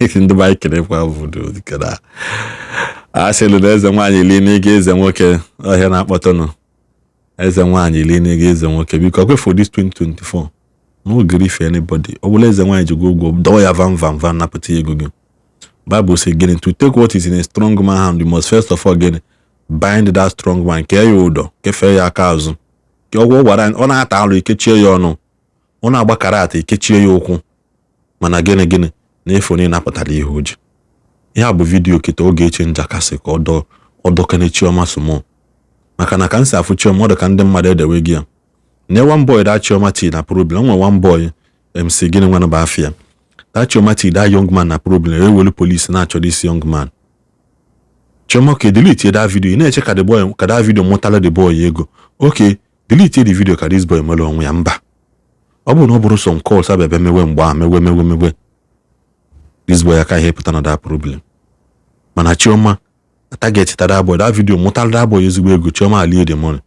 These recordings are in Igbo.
Ndị ba ikere kwa voodoo dikara. Asịlụ na Ezenwanyi Ili n'ige eze nwoke ọhịa na-akpọtụnụ. Ezenwanyi Ili n'ige eze nwoke biko kwe for this 2024. No grief anybody. Obule Ezenwanyi ji go do ya van napụta ego gị. Bible say again, to take what is in a strong man hand, you must first of all again bind that strong man. Ke ya udo, ke fe ya aka azụ. Ke ọgwụ gwara ọ na-ata alụ ikechie ya ọnụ. Ọ na-agba karate ikechie ya ụkwụ. Mana gịnị na-efo ni napụtara ihe oji. Ya bụ video kịta oge eche njakasị ka ọdọ kene Chioma sumo. Maka na ka nsi afụ Chioma ọdọ ka ndị mmadụ edewe gị ya. Ne one boy that Chioma ti na problem. Nwe one boy MC gịnị nwanụ bụ afịa. That Chioma ti that young man na problem. Ewelu police na achọ this young man. Chioma okay delete that video. Ị na-eche ka the boy ka that video mụtala the boy ego. Okay, delete the video ka this boy melo onwe ya mba. Ọ bụ na ọ bụrụ some calls abebe mewe mgba mewe. This boy aka ihe pụta na that problem. Mana Chioma target that boy, that video mụtala that boy ezigbo ego. Chioma alie the money.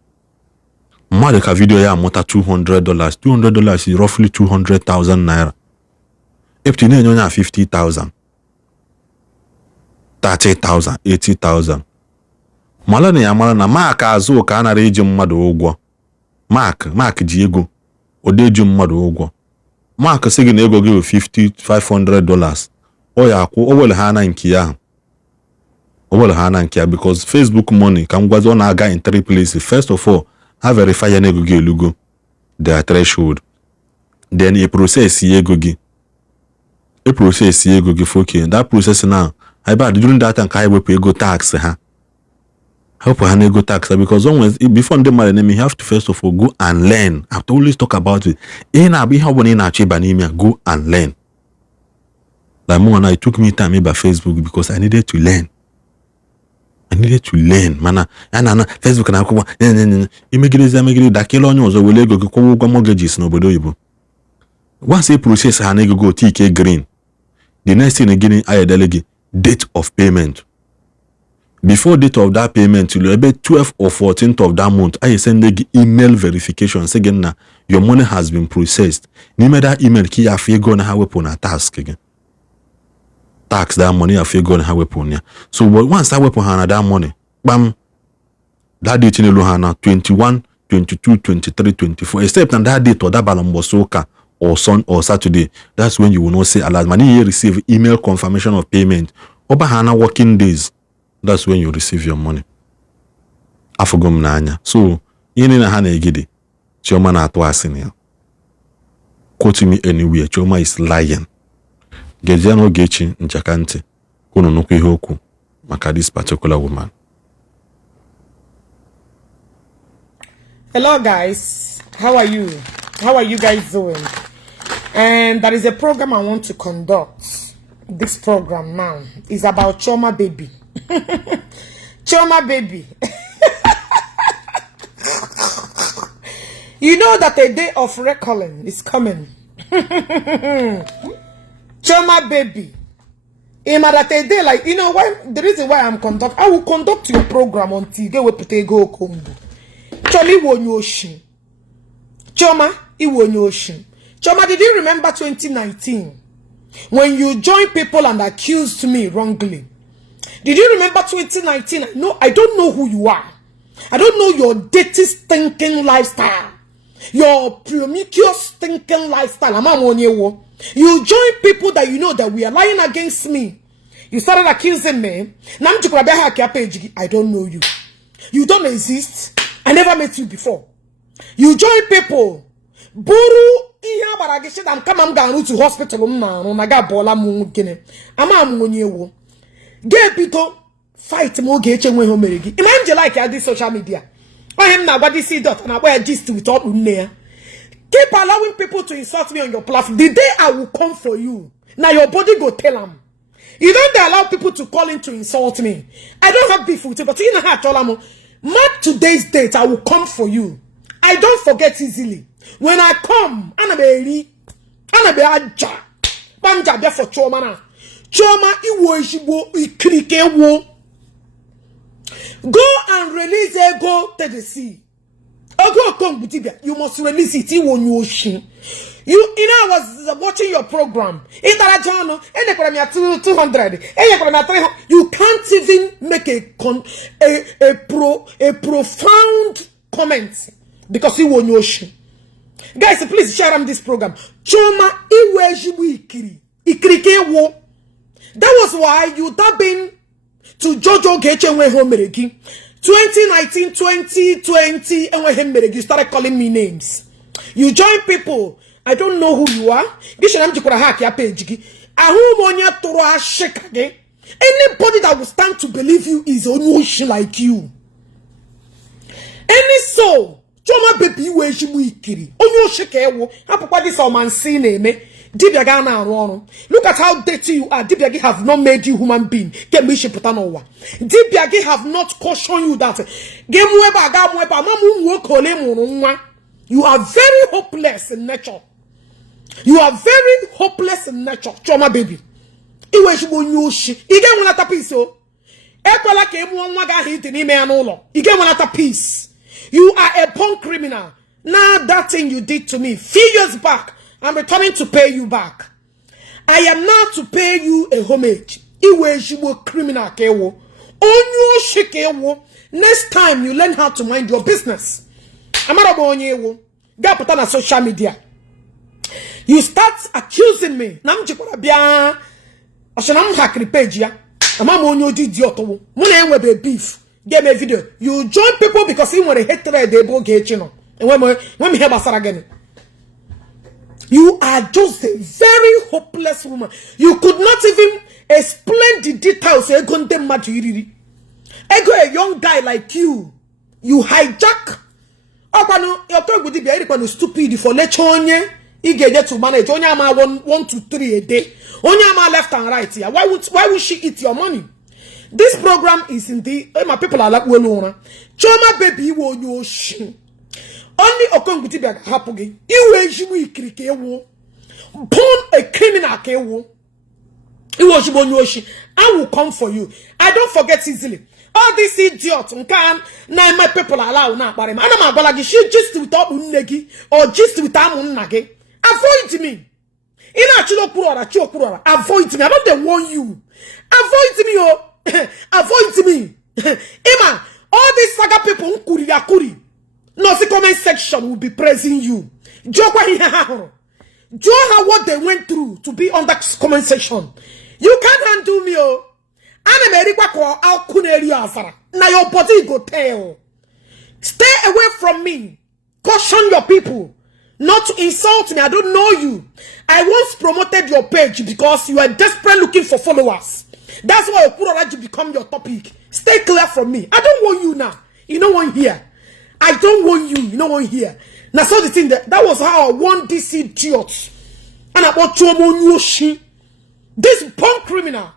Mmadụ ka video ya mụta $200. $200 is roughly 200,000 naira. If you need 50,000, 30,000, 80,000. Malana ya mara na Mark azụ ka anara eji mmadụ ụgwọ. Mark ji ego. Odeju mmadụ ụgwọ. Mark sị gị na ego gị $500. O ya akwụ o wele ha na nke ya. O wele ha na nke ya because Facebook money ka ngwazi ọ na-aga in 3 places. First of all, ha verify ya na ego gị elugo their threshold. Then a process ego gị. A process ego gị for okay. That process now, I bad during that time ka wepụ ego tax ha. Help ha na ego tax because always before ndị mmadụ name you have to first of all go and learn. I have to always talk about it. Ị na-abụ ihe ọbụla ị na-achọ ịba n'ime go and learn. Like more now, it took me time by Facebook because I needed to learn. Mana na Facebook na akwụkwọ imegide dakele onye ọzọ wele ego gị kwụọ ụgwọ mortgages n'obodo oyibo. Once a process ha na ego go TK green, the next thing again I delegate date of payment. Before date of that payment, you ebe 12th or 14th of that month, I send the email verification saying na your money has been processed. N'ime that email ki ya fe go na ha wepụ na task again. Tax that money ya fe go na ha wepụ ya. So once I wepụ ha na that money, bam, that date in ha na 21, 22, 23, 24. Except on that date or that balambosoka or Saturday, that's when you will not say alert. Money you receive email confirmation of payment. Oba hana working days, that's when you receive your money. Afogom na anya. So yini na hana egide. Chioma na atụ asị ya. Quote me anywhere. Chioma is lying. Geje no gechi nchakante. Kono nukwu ihe okwu maka this particular woman. Hello guys, how are you? How are you guys doing? And that is a program I want to conduct. This program now is about Chioma baby. Chioma baby. You know that a day of recalling is coming. Chioma baby. In that a day, like, you know, why the reason why I will conduct your program until you get with Potego Okongwu. Chioma Iwonyoshi. Chioma Iwonyoshi. Chioma, did you remember 2019 when you joined people and accused me wrongly? Did you remember 2019? No, I don't know who you are. I don't know your dirty, stinking lifestyle. Your promiscuous, stinking lifestyle. You joined people that you know that we are lying against me. You started accusing me. I don't know you. You don't exist. I never met you before. You join people. Buru iya baragishe dan kama mganu to hospital na naga bola mu gene. Ama amunye wo. Ge pito fight mo ge chenwe ho meregi. Imagine like at this social media. I am now body see dot na where gist with all unne. Keep allowing people to insult me on your platform. The day I will come for you. Now your body go tell them. You don't allow people to call in to insult me. I don't have beef with you, but you know how to tell them. Mark today's date, I will come for you. I don't forget easily. When I come, Anabe Aja, Banja be for Chioma na. Chioma Iwaji Ikrike wo. Go and release ego to the sea. Okongwu Dibia, you must release it. Iwonyoshi. You know, I was watching your program. 200. You can't even make a profound comment because you won Yoshi. Guys, please share this program. Choma Iwaji Ikiri. Ikirike. That was why you tapping to Jojo Getchenwe Homeregi. 2019, 2020, and when you started calling me names. You join people. I don't know who you are. Anybody that will stand to believe you is only like you. Any soul, Choma baby, where she will kiri. Onyo shikewo. Hapo this man see name. Dibia gana wrong. Look at how dirty you are. Dibia have not made you human being. Dibia have not cautioned you that. You are very hopeless in nature. You are very hopeless in nature. Choma baby. Iwe shibo nyoshi. Ige wanata peace o. Ekola ke mu nwaga hit ni me anolo. Ige wanata peace. You are a punk criminal. Now that thing you did to me few years back, I'm returning to pay you back. I am now to pay you a homage. Iwe shibo criminal kewo. Onyoshi kewo. Next time you learn how to mind your business. Amarabo onyewo. Ga put on social media. You start accusing me. Namjikora bia. Ashanam hakri page ya. Amamo onyo di idioto. Muna enwebe beef. Give me a video. You join people because you want to hate they bo gechino. And when we hear basara again. You are just a very hopeless woman. You could not even explain the details. Ego a young guy like you. You hijack. Okongwu Dibia is stupid for lechonye. He get to manage. Onyama 1 to 3 a day. Onyama left and right here. Why would she eat your money? This program is in the my people are like well. Choma baby wo yoshi. Only Okongwu Dibia hapugi. Iwe jibu ikirike wo. Born a criminal ke wo. Iwe jibu yoshi. I will come for you. I don't forget easily. All these idiots, now my people allow now, but I'm not she just without unegi or just without unage. Avoid me. In a chilopura, avoid me. I don't want you. Avoid me, oh. Avoid me. Emma, all these saga people, kuri. No, the comment section will be praising you. Joke what they went through to be on that comment section. You can't handle me, oh. Now your body go tell. Stay away from me. Caution your people not to insult me. I don't know you. I once promoted your page because you are desperate looking for followers. That's why Okuraji become your topic. Stay clear from me. I don't want you now. You know one here. I don't want you. You know one here. Now so the thing that was how I won this idiot. And about Chomo this punk criminal.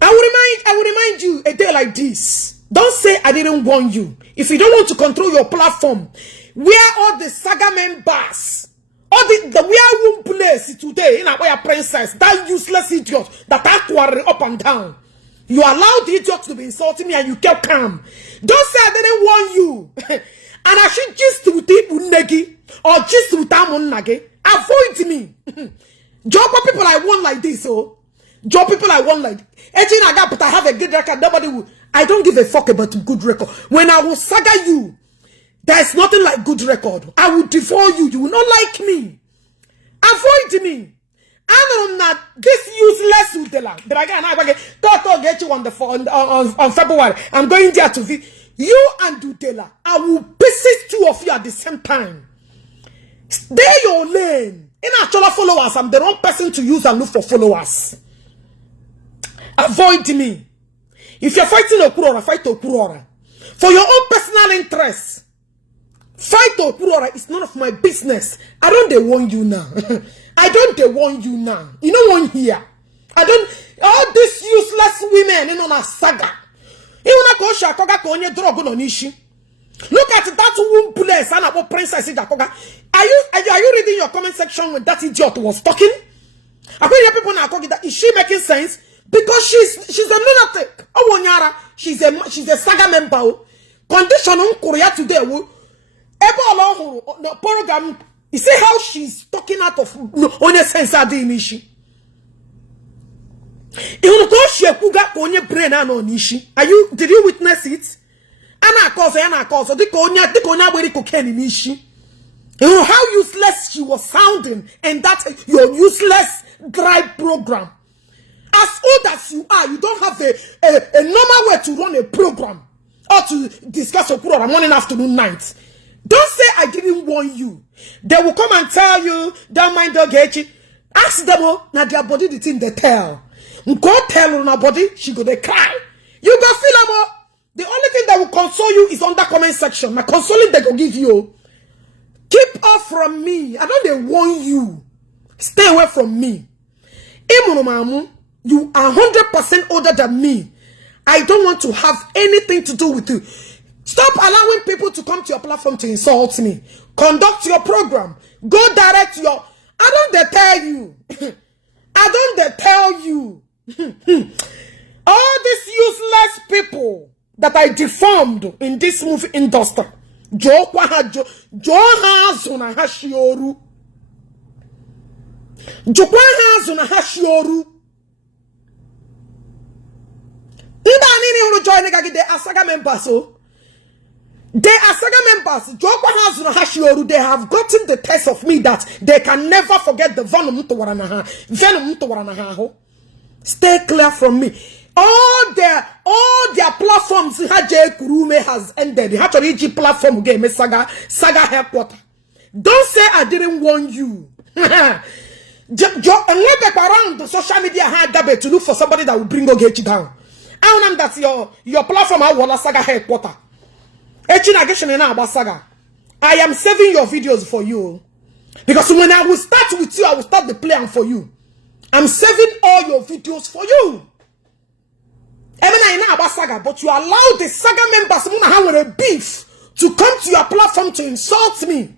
I will remind you a day like this. Don't say I didn't warn you. If you don't want to control your platform, where all the saga members, all the where womb place today in our princess, that useless idiot that are quarreling up and down. You allowed the idiot to be insulting me and you kept calm. Don't say I didn't warn you. And I should just with it unegi or just with amunage. Avoid me. Job people I want like this, oh. Job people I want like but I have a good record. Nobody will. I don't give a fuck about good record. When I will saga you, there's nothing like good record. I will devour you. You will not like me. Avoid me. I'm not this useless Udela. But again, I get you on the phone on February. I'm going there to be you and Udela. I will pieces two of you at the same time. Stay your lane. In actual followers, I'm the wrong person to use and look for followers. Avoid me. If you're fighting Okurora, fight Okurora. For your own personal interest. Fight Okurora is none of my business. I don't they want you now. I don't they want you now. You know one here. I don't all these useless women in on a saga. Look at that womb place and about Princess Idakoga. Are you reading your comment section when that idiot was talking? I can hear people now talking that is she making sense? Because she's a lunatic. Oh, Wanyara, she's a saga member. Condition on Korea today. Ebo no program You see how she's talking out of onye sense adi Ishi. You go she kuga onye brain ano Ishi. Did you witness it? Ana cause diko onya beri cocaine Ishi. You know how useless she was sounding in that your useless drive program. As old as you are, you don't have a normal way to run a program or to discuss a program morning, afternoon, night. Don't say I didn't warn you. They will come and tell you, don't mind the gate. Ask them, now their body the thing they tell. Go tell her body, she go they cry. You go feel them. The only thing that will console you is on that comment section. My consoling they go give you. Keep off from me. I don't they warn you. Stay away from me. You are 100% older than me. I don't want to have anything to do with you. Stop allowing people to come to your platform to insult me. Conduct your program. Go direct your... I don't dare tell you. I don't dare tell you. All these useless people that I deformed in this movie industry. Jokwaha zuna hashioru. Jokwaha zuna hashioru. They are saga members. They are saga members. They have gotten the taste of me that they can never forget the venom to Waranaha. Stay clear from me. All their platforms Kurume has ended. The Iri Ji platform game saga headquarter. Don't say I didn't warn you. And let around the social media had to look for somebody that will bring Ogechi down. I know that your platform I saga headquarter. I am saving your videos for you. Because when I will start with you, I will start the plan for you. I'm saving all your videos for you. But you allow the saga members with a beef to come to your platform to insult me.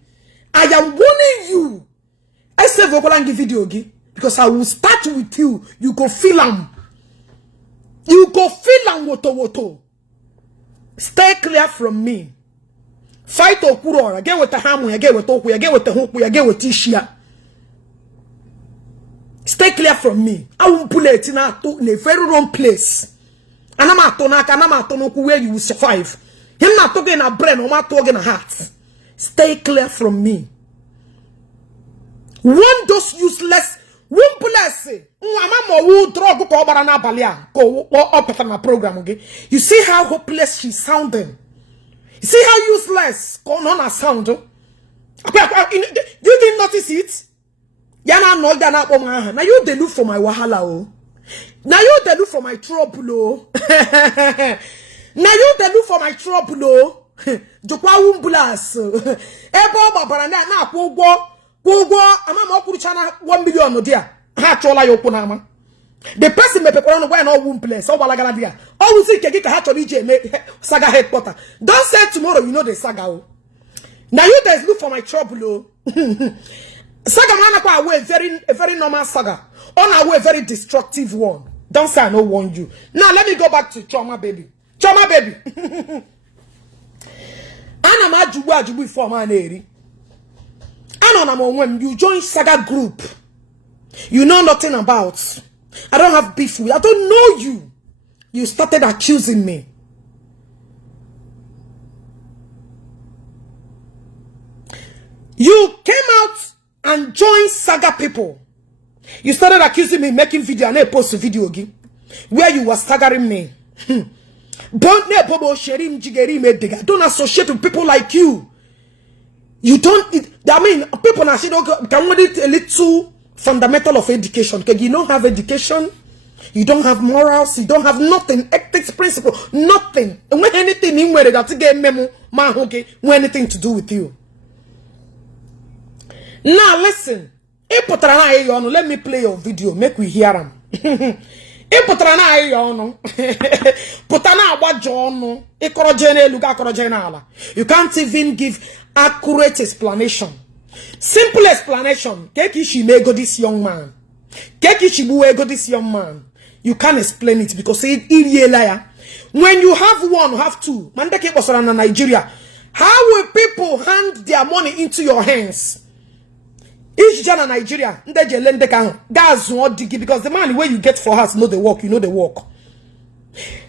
I am warning you. I save your video because I will start with you. You go feel them. You go feel them woto. Stay clear from me. Fight okuru. I get with the hamu. I get with okpu. I get with the hoku. I get with Ishi. Stay clear from me. I won't pull it in a very wrong place. And I'm not where you will survive. Him not talking a brain or not talking a heart. Stay clear from me. One those useless. One bless. You see how hopeless she's sounding. You see how useless going on a sound. You didn't notice it? Now you they look for my wahala. Now you they look for my trouble. Now you they look for my trouble. Jokwa umbulas. Ebo babarana na kugwo amama okuru chana 1 million no dia. Ha chola yokunama. The person may pepper on why no womb place. So balagala dia. Always see kegi ka ha chori je saga headquarter. Don't say tomorrow you know the saga. Now you guys look for my trouble. Saga man a very normal saga. On our way, very destructive one. Don't say I no warn you. Now let me go back to Choma baby. Choma baby. Ana ma jubu for man eri. Ana when you join saga group, you know nothing about. I don't have beef with. I don't know you. You started accusing me. You came out and joined saga people. You started accusing me making video and I post a video again where you were staggering me. Don't associate with people like you. You don't. I mean, people are saying, okay, can we need a little fundamental of education? Because you don't have education, you don't have morals, you don't have nothing, ethics, principle, nothing. And when anything in where that get memo, when anything to do with you. Now listen. Let me play your video. Make we hear them. You can't even give accurate explanation. Simple explanation. Kekishi may go this young man. Kekishi go this young man. You can't explain it because it's liar. When you have one, have two. Mandeke was around Nigeria. How will people hand their money into your hands? Ishi Jana Nigeria, Ndeje Lende Kan, Gaz or Digi, because the money where you get for us know the work, you know the work.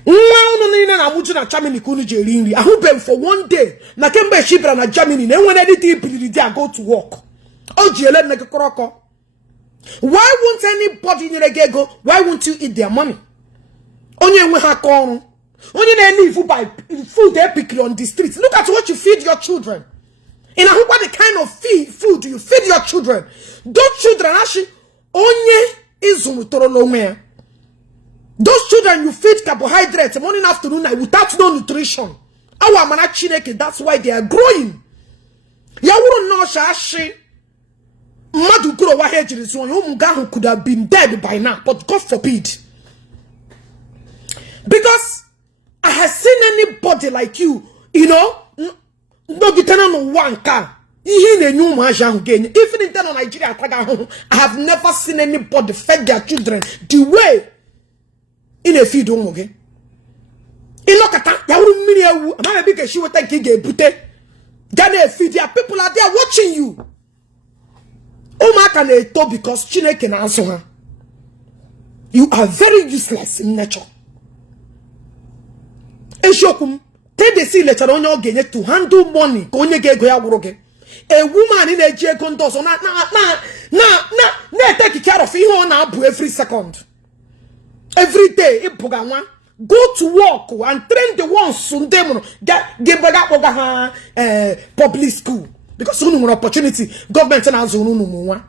Na Germany kunu jerini. I hope for one day. Na kembe shibra na Germany. Then when anything I go to work. Oh, jele na koroko. Why won't anybody in the go? Why won't you eat their money? Onye we ha kono. Onye na live food by food they pick on the streets. Look at what you feed your children. And I hope what the kind of food you feed your children. Those children actually onye izu toro no. Those children you feed carbohydrates morning, afternoon, night without no nutrition. Our mana chineke, that's why they are growing. Ya wouldn't know shashi. Madu kuro wa hejiri so you could have been dead by now, but God forbid. Because I have seen anybody like you, you know, no getting on one car. Even in Nigeria, I have never seen anybody feed their children the way in a feed home again. In Lokata, ya wouldn't mean you. I'm not a big she would take you pute. Gana feed your people are there watching you. Oh my can they talk because Chine can answer her. You are very useless in nature. Eshokum, take the sea letter on your gain to handle money. Konye ge go ya wuroge. A woman in a jail condos on na take care of you on abu every second. Every day, go to work and train the ones soon. Get back public school because soon opportunity government has no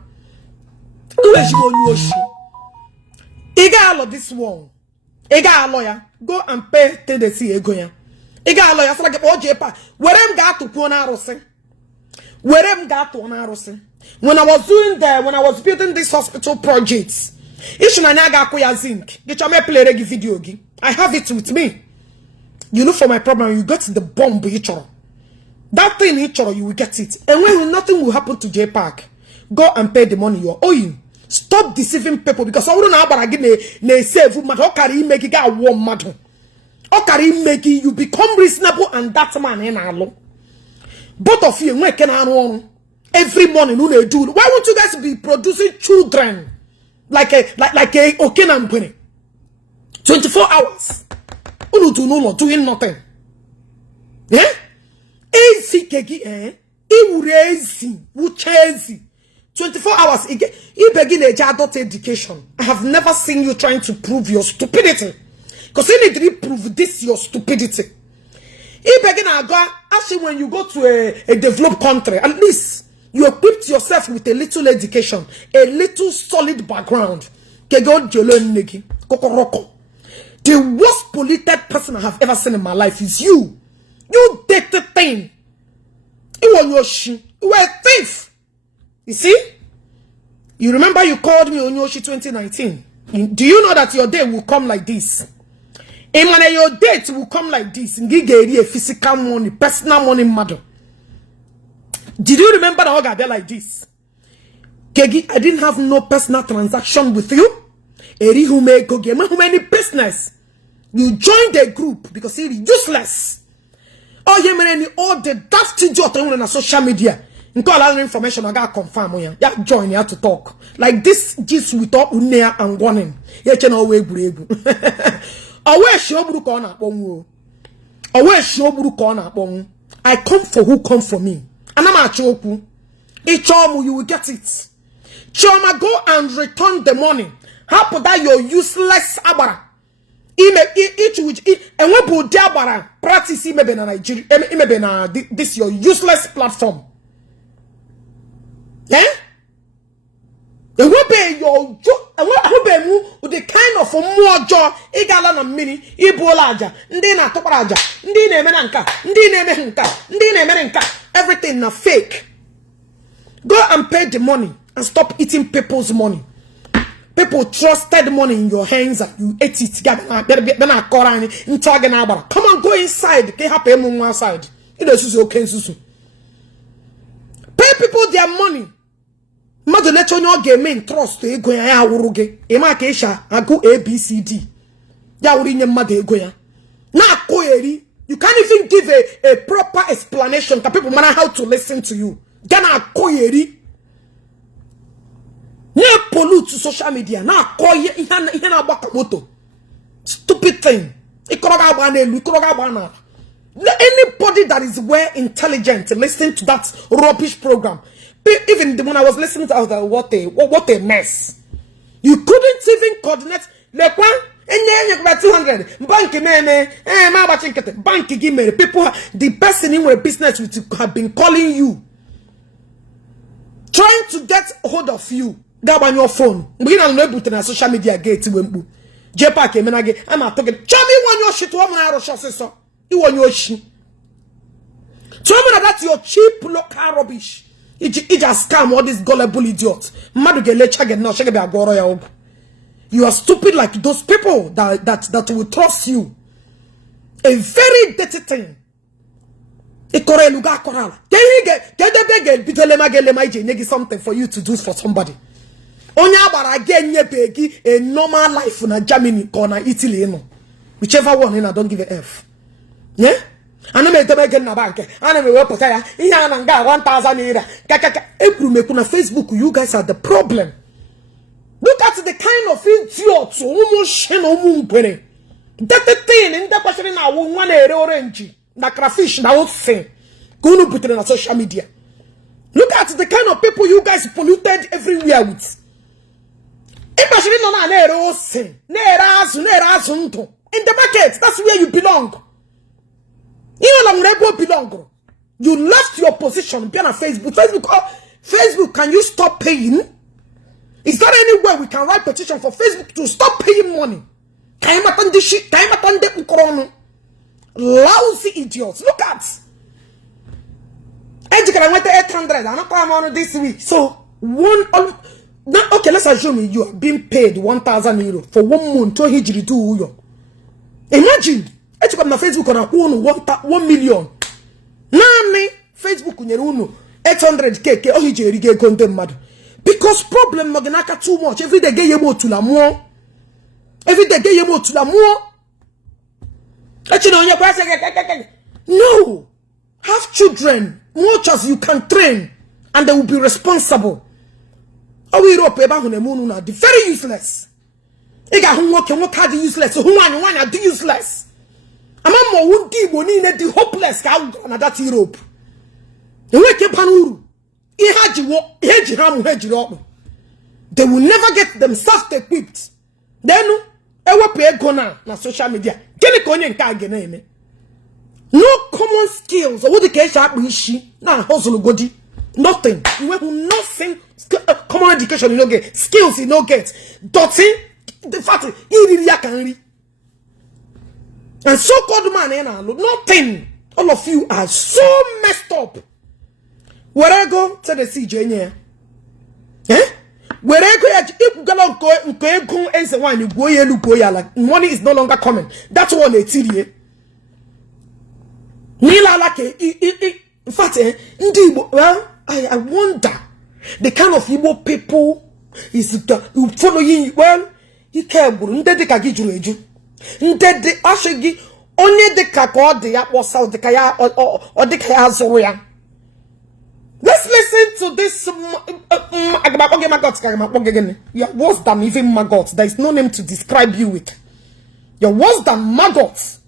Iga this one. Iga lawyer go and pay TDC egoya. Iga lawyer so like ojepa. Where am got to pona rose? Where am got to na rose? When I was doing when I was building this hospital projects. Ishi na nyaga akoya zinc. Get your play regi video gi. I have it with me. You look for my problem, you get the bomb ichoro. That thing ichoro, you will get it. And when nothing will happen to J Park, go and pay the money you're owing. Stop deceiving people because I don't know about again ne save matter. Okari make it a warm matter. Okari make you become reasonable and that man in alone. Both of you when can I every morning do. Why won't you guys be producing children? Like a Okinampuni. 24 hours. Unu doing nothing. Yeah? Easy kegi Iwurezi. Wuchezi. 24 hours. You begin a adult education. I have never seen you trying to prove your stupidity. Because you need to prove this your stupidity. You begin a go actually when you go to a developed country, at least you equipped yourself with a little education, a little solid background. The worst polluted person I have ever seen in my life is you. You did the thing. You were a thief. You see? You remember you called me Onyoshi 2019. Do you know that your day will come like this? And when your date will come like this, a physical money, personal money matter. Did you remember the Oga like this? Kegi, I didn't have no personal transaction with you. Eri hume go game many business. You joined the group because it's useless. Oh, you mean all the dusty jot on social media. You call all information I got confirm ya. Ya join ya to talk. Like this just we talk unea and warning. Ya chena we bregu. Awe shoburu ko na akponwu. Awe shoburu ko na akponwu. I come for who come for me. And I'm at you. You will get it. Choma, go and return the money. How put that your useless abara? And we put the abara practice maybe na Nigeria. Maybe na this your useless platform. Eh? And we pay your the kind of more job. Igala na mini. Ibolaja. Ndi na toparaja. Ndi ne menanka. Ndi ne mehinka. Ndi ne meninka. Everything na fake. Go and pay the money and stop eating people's money. People trusted money in your hands and you ate it. Come on, go inside. Outside. Pay people their money. Mother let you know game trust to go ya wuruge. Ema kesha ago ABCD. Ya wuri nye mother egoya. Na koyeri. You can't even give a proper explanation that people matter how to listen to you. Gana koyeri. Na pollute social media. Na call ihe na agbaka moto. Stupid thing. Anybody that is well intelligent listen to that rubbish program. Even when I was listening to, I was like, what a mess. You couldn't even coordinate. Like one, 200 bank give me people. The person in your business with have been calling you, trying to get hold of you. That on your phone. We don't know about the social media gate. Jepa ke menage ama talking. Chami one your shit woman I rush so. You want your shit. So that's your cheap local rubbish. It just scam all these gullible idiots. Maduge lecha get no shege be agoro ya. You are stupid like those people that will trust you. A very dirty thing. Ikore luga korala. Can you get the begel bitelema gelema ije negi something for you to do for somebody? Onya bara genye begi a normal life na Germany or na Italy no. Whichever one in I don't give a F. Yeah? I me to make na bank. I me we pota ya. Iya na nga 1000 naira. Kaka April me kuna Facebook you guys are the problem. Look at the kind of idiots almost shen omumpere. That thing in the question na one ere orange. Na crayfish na whole thing. Kunu put it on social media. Look at the kind of people you guys polluted everywhere with. In the market, that's where you belong. You belong. You left your position being on Facebook. Facebook, can you stop paying? Is there any way we can write petition for Facebook to stop paying money? Lousy idiots. Look at. I went to 800. I'm not coming on this week. So, now, okay, let's assume you are being paid 1,000 euro for 1 month to hijri do you. Imagine, I took up my Facebook on a 1 million. Now, me, Facebook, 800k, oh, hijri get content mad. Because problem, Maganaka too much. Every day, get more to la more. Every day, get more to la more. No, have children, much as you can train, and they will be responsible. Oh, Europe, the very useless. Ega who work hard useless. Who want do useless. Amamo Ndi Igbo ni the hopeless ka na that Europe. They will never get themselves equipped. Then ewa pay gona na social media. No common skills. What the case Ishi na hustle godi. Nothing. You have nothing. Common education you don't get. Skills you don't get. Dirty. The fact Iri can read. And so-called man, nothing. All of you are so messed up. Where I go to the CJ, eh? Where I go, if you go Ezenwanyi like money is no longer coming. That's one Attire. Nila like in fact, Ndi Igbo. Well, I wonder the kind of Igbo people is following. Well, you care. Ndede kagijuleju. Ndede ashegi onye de kako de ya posal de kaya or de kaya zoya. Let's listen to this. You're worse than even maggots. There is no name to describe you with. You're worse than maggots.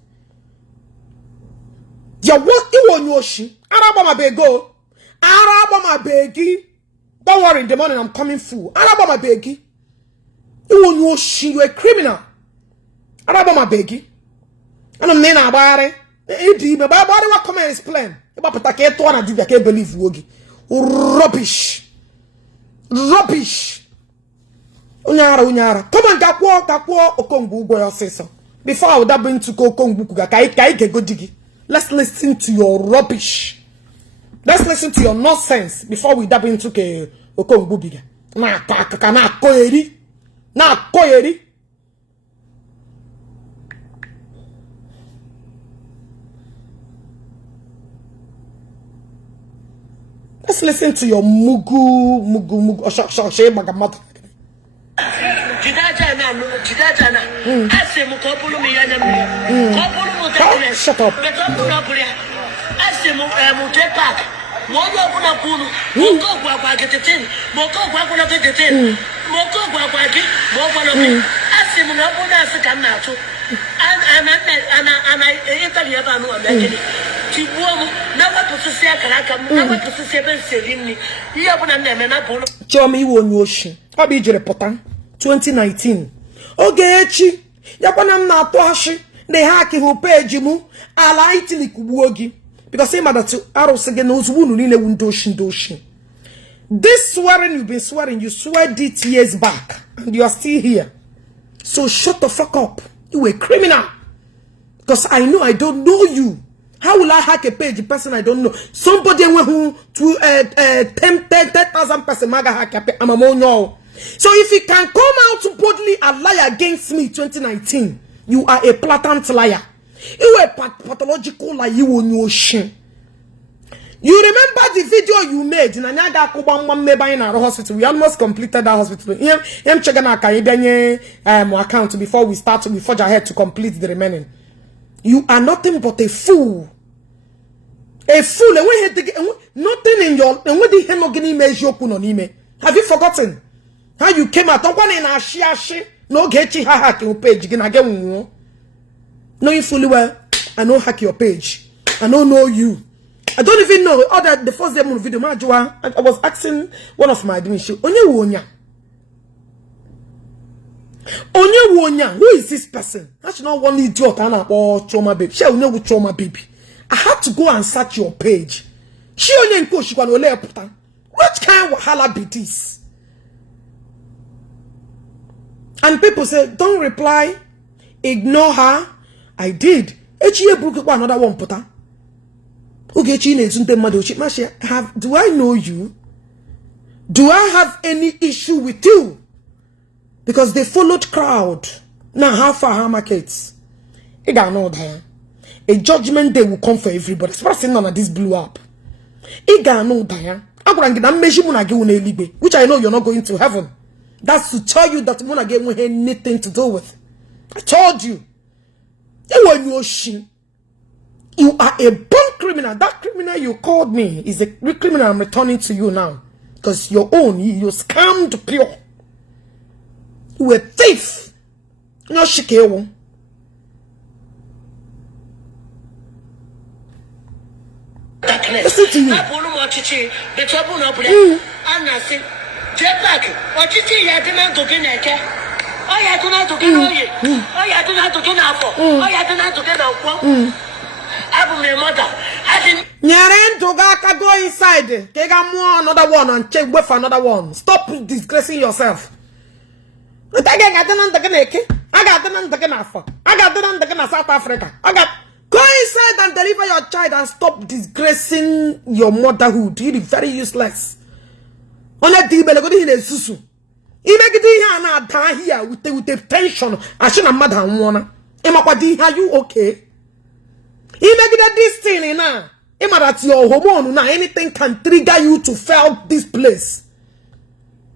You're worse. Iwonyoshi. Arabama bego. Arabama begi. Don't worry, in the morning I'm coming full. Arabama begi. Iwonyoshi. You're a criminal. Arabama begi. And I'm nena abare. Edi me ba bari wa come and explain. Eba patake to na Dibia ke believe wogi. Rubbish. Rubbish. Unyara. Come on, gakwo Okongwu go your sister. Before I would have been to Okongwu kuga kai go digi. Let's listen to your rubbish. Let's listen to your nonsense before we dab into Okongwu biga. Na koyeri. Let's listen to your mugu magamata. Shut up. Mono Bunapunu, Moko Guaguagetin, Moko Guaguagetin, Moko Guaguagi, Moko Asim Nabuna Sakanato, and I interview about Tibuomo, never to say a Karaka, never to say Selini, Yabanamena. Chomi won Yoshi, Abiji Reporter, 2019. Ogechi, Yabanam na Toshi, the haki who pay Jimu, ala Italy Kubuogi. Because say mother to arrows again knows who need a doshi. This swearing you've been swearing, you sweared it years back, and you are still here. So shut the fuck up. You a criminal. Because I know I don't know you. How will I hack a page, a person I don't know? Somebody who to 10,000 person maga hack a page. I'm a monyo. So if you can come out boldly and lie against me 2019, you are a blatant liar. You were pathological like you on your shin. You remember the video you made in Anyaga Kubamba in our hospital? We almost completed that hospital. I'm checking our account before we start, before I had to complete the remaining. You are nothing but a fool. A fool. And we nothing in your and what the hemogeny measure kunonime. Have you forgotten how you came out? Don't want in our share no get you hack your page again. Knowing fully well, I know hack your page. I don't know you. I don't even know. Other the first day on the video, I was asking one of my admission. Onye Wonya, who is this person? That's not one idiot or trauma baby. She will know trauma baby. I had to go and search your page. She only go she can only put. What kind of wahala be this? And people say, don't reply, ignore her. I did. Another one puta. Do I know you? Do I have any issue with you? Because they followed crowd. Now how far her markets? You don't know that. A judgment day will come for everybody. Especially none of this blew up. You don't know that. Which I know you're not going to heaven. That's to tell you that Mona gave me anything to do with. I told you. You are a born criminal. That criminal you called me is a criminal I'm returning to you now. Because your own, you scammed pure. You were a thief. No shikewo. Listen to you. Oh, yeah, do not to get away. Oh, yeah, do not to get out. Oh, yeah, do not to get out. I'm my mother. I didn't. Nyaren Togaka go inside. Take another one and check with another one. Stop disgracing yourself. I got South Africa. Go inside and deliver your child and stop disgracing your motherhood. You're very useless. Only Dibia go in a susu. Imagine here with the tension. I should have mother one. Are you okay? Imagine this thing now. That your hormone now anything can trigger you to fail this place.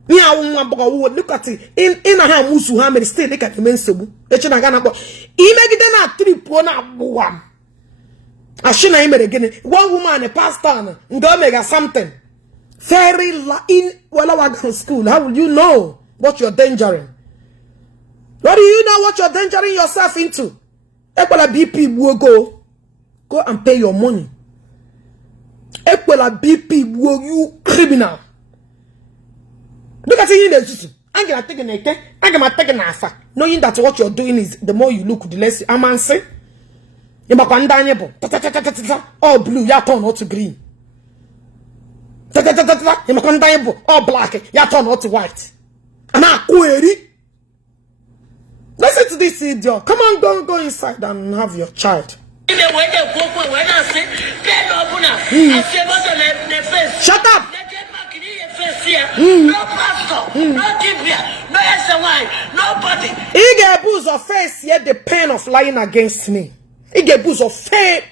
Look at it. In a house who have still look at the mensubu. Imagine that trip one. I shouldn't even again. One woman a pastor and go make something. Very in school. How will you know what you're endangering? What do you know what you're endangering yourself into? Equala BP will go and pay your money. Equala BP will you criminal. Look at it. I'm gonna take an eke. I'm gonna take an afa. Knowing that what you're doing is the more you look, the less I'm answering. All blue, ya turn out to green. All black, ya turn out to white. And I query. Listen to this idiot. Come on, go inside and have your child. Shut up. No pastor, no Dibia, no Ezenwanyi, nobody. He get booze of face yet the pain of lying against me. He get booze of face.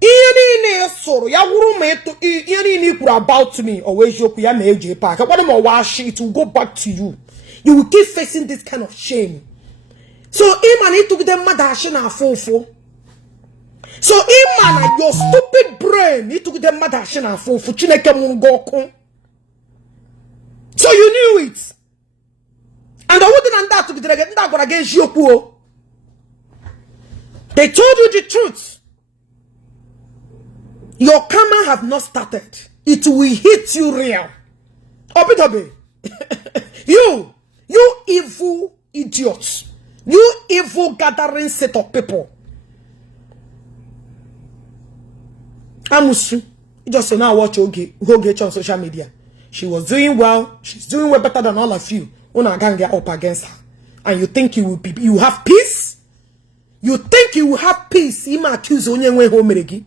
Ya wuru me to ni about me always joke ya me park. What am I wash it will go back to you. You will keep facing this kind of shame. So him and he took them mother shina fofo. So imana your stupid brain it took the matter shina for Chineke mungoku. So you knew it. And the wooden and that took the against you. They told you the truth. Your karma have not started. It will hit you real. Obitobe. You evil idiots. You evil gathering set of people. Amusu. You just now watch Oge on social media. She was doing well. She's doing way better than all of you. Una gang get up against her. And you think you have peace? You think you will have peace? Ima accuse onye nwe ho meregi.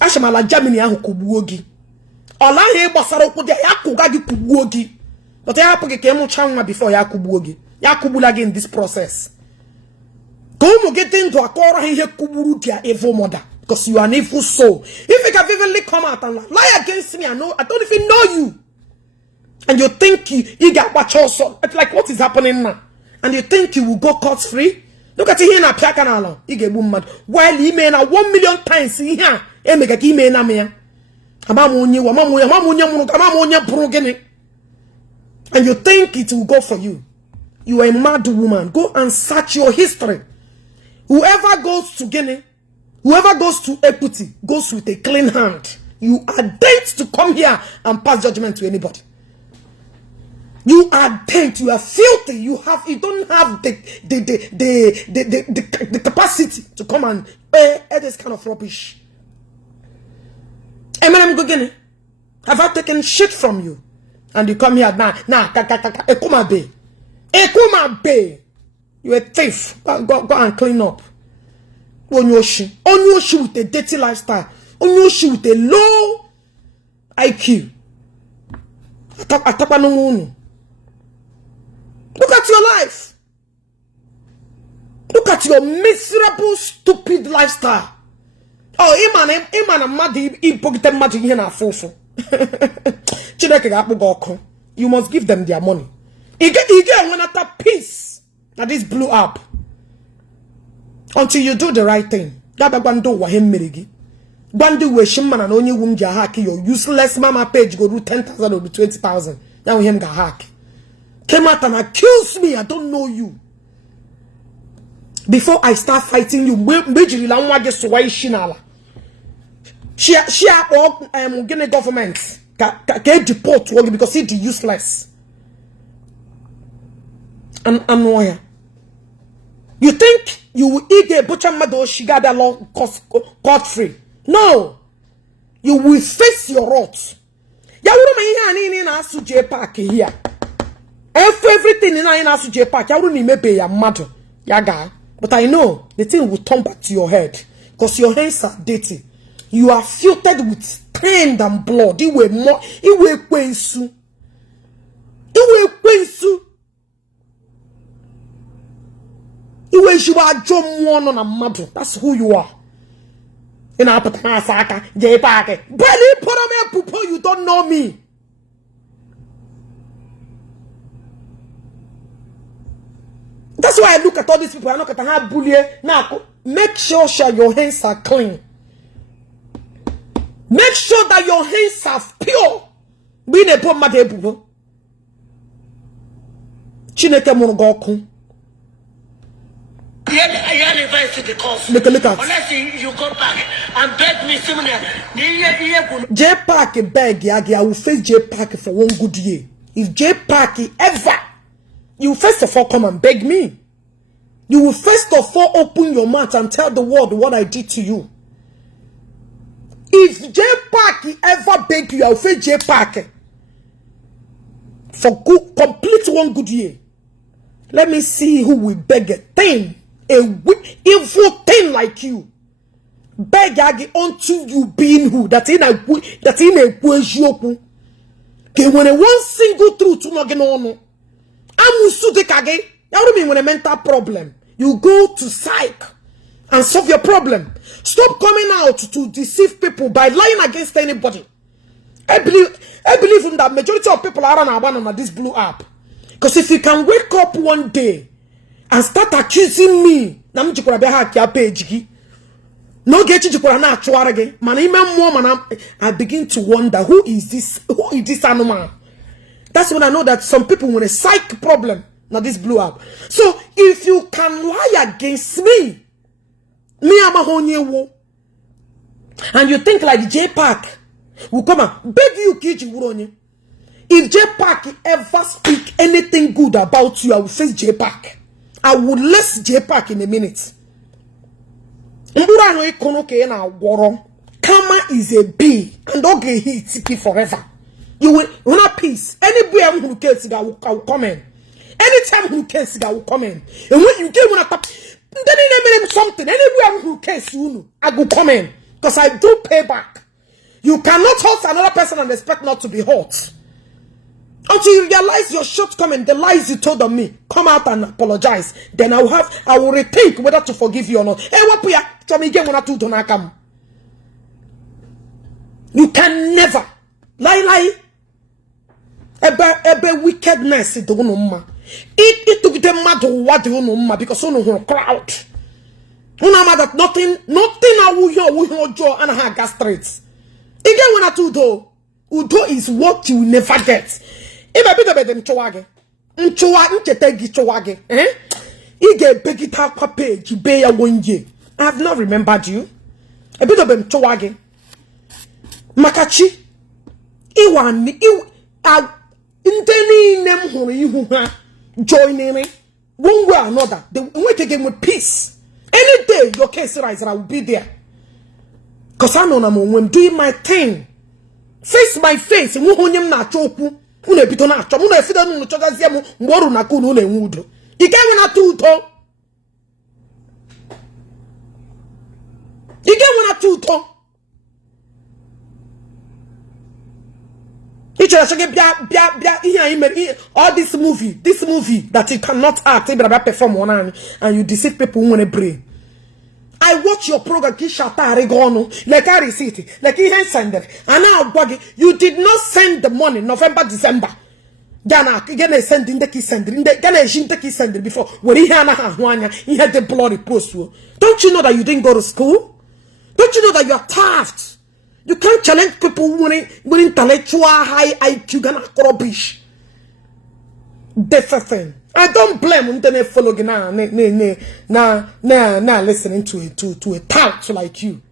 Ashamala Germany ahu kubuogi. Ola he gbasara okwu dia yakuga gi kubuogi. But ya hapu ke mu chanwa before ya kubuogi. Ya kubula in this process. Go mu get into akora he kuburu dia evil mother. Because you are an evil soul. If you can vividly come out and lie against me, I don't even know you. And you think you got what also. It's like what is happening now. And you think you will go court-free? Look at here na piakanala. You get woman. While he may na 1 million times in here. Emega ki me na me. And you think it will go for you. You are a mad woman. Go and search your history. Whoever goes to Guinea, whoever goes to equity, goes with a clean hand. You are dead to come here and pass judgment to anybody. You are dead. You are filthy. You don't have the capacity to come and pay this kind of rubbish. Eminem Gugene, have I taken shit from you? And you come here now, Ekuma Bay. Ekuma Bay. You're a thief. Go and clean up. Onyoshi with a dirty lifestyle. Onyoshi with a low IQ. Look at your life. Look at your miserable, stupid lifestyle. Oh, Iman mad here na fofo. You must give them their money. You get one at peace. Now this blew up. Until you do the right thing. Gaba gwando wa hem merigi. Gwando we shimman and only wum ja hack your useless mama page go do 10,000 or do 20,000. Now him ga hack. Came out and accused me. I don't know you. Before I start fighting you, majorly la nwa just why shinala. She all Guinea government can deport you because it's useless. And why? You think you will eat a butcher mother she got that law court free? No. You will face your wrath. Ya wuru me na asu J Park here. Everything in asu J Park, ya wuru ni mebe ya mad. Yaga. But I know the thing will turn back to your head because your hands are dirty. You are filtered with stain and blood. You were more. You were kwensu. You were kwensu. You are John one on a mother. That's who you are. In our Patanasaka, J Park. Belly put on me a pupo. You don't know me. That's why I look at all these people. I look at how bully. Now, make sure your hands are clean. Make sure that your hands are pure. Being a poor mother. Chineke Murugoku. I advise to the cause. Look at. Unless you go back and beg me similar. J Park beg Yagi. I will face J Park for 1 good year. If J Park ever, you first of all come and beg me. You will first of all open your mouth and tell the world what I did to you. If J Park ever beg you, I will face J Park for complete 1 good year. Let me see who will beg a thing. A evil thing like you. Beg unto you being who? That in a joku. When a 1 single truth to not get on. I'm used to kage. That would mean when a mental problem. You go to psych and solve your problem. Stop coming out to deceive people by lying against anybody. I believe in that majority of people are on this blue app. Because if you can wake up one day and start accusing me, No get you na chwarage. Man, I begin to wonder who is this animal? That's when I know that some people with a psych problem. Now this blew up. So if you can lie against me, am a honey, and you think like J-Pack will come and beg you, Kiji Wuronye. If J-Pack ever speak anything good about you, I will face J-Pack. I will list J-Pack in a minute. Kama is a bee and don't get hit forever. You will not peace. Anybody who cares will comment. Anytime who cares will comment. And when you get one up, then name something. Anybody who cares I will comment. Because I do pay back. You cannot hurt another person and expect not to be hurt. Until you realize your shortcoming, the lies you told on me, come out and apologize. Then I will rethink whether to forgive you or not. You can never lie. Ebe wickedness it took them mad what do you know because no crowd. That nothing I will hear jaw and her gastritis. Again when I do though, Udo is what you never get. If I bit of them chowage, chowage, eh? You get begita page, you bear 1 year. I have not remembered you. A bit of them chowage. Makachi, Iwan, intending them who you joining me one way or another. They wait again with peace. Any day your case rises, I will be there. Because I know I'm doing my thing. Face my face, and won't na choku. Une pitona, Chamuna Fidan, Chagaziamu, Moruna Kunune Wood. You can't win a two-toe. You can't win a two-toe. All this movie that you cannot act, perform one and you deceive people who want to pray. I watch your program, like I receipt it, like he send it, and now you did not send the money November, December. Gana sending the key sending the Gana sending before when he had the bloody post. Don't you know that you didn't go to school? Don't you know that you are tough? You can't challenge people winning intellectual high IQ Gana rubbish. That's thing. I don't blame internet following now listening to a tout like you.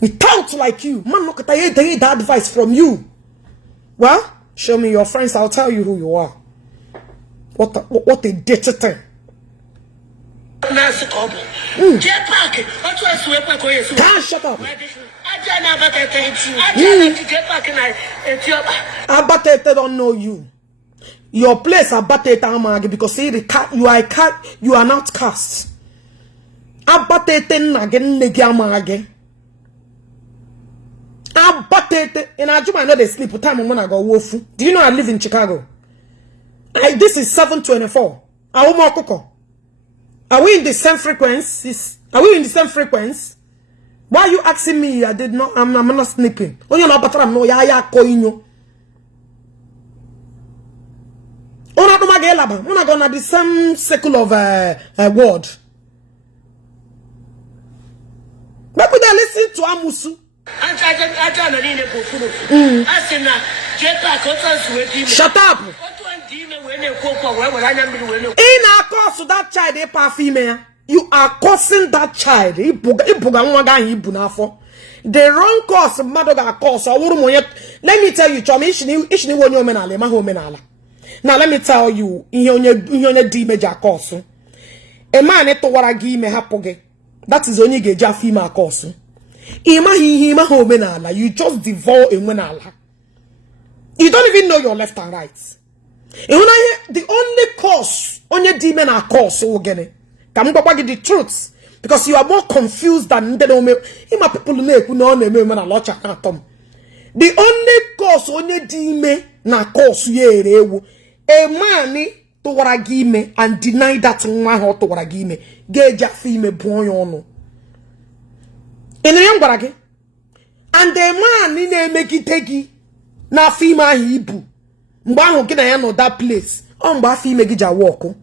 A tout like you. Man, look at the advice from you. Well, show me your friends, I'll tell you who you are. What a dirty thing. Can't shut up. Abatete don't know you. Your place abatete amage because you are not cast. Abatete nagen negiamage. Abatete and I do know they sleep time when I go wofu. Do you know I live in Chicago? This is 724. Are we in the same frequencies? Are we in the same frequency? Why are you asking me? I did not. I'm not sleeping. Oh, you know, but I'm no ya koinyo. Ona do magelaba. Una gonna the same circle of word. But could I listen to Amusu? Shut up. In our course to that child, a female. You are causing that child. The wrong course, Madoga course. Let me tell you, Chom, Ishi won your Omenala, my Omenala. Now let me tell you, in your D major course. A man at what I give me hapoge. That is only a female course. Ima Omenala, you just devour a Omenala. You don't even know your left and right. The only course on your demon are course, so get it. Come go back the truth. Because you are more confused than the people who know a lot of atom. The only course on your demon na course ye a man to waragime and deny that one hot to waragime. Geja female boyono. In the young barage. And the man in a make it take na female Hebrew. Mba ho kina ya no that place. Mba female gija walk.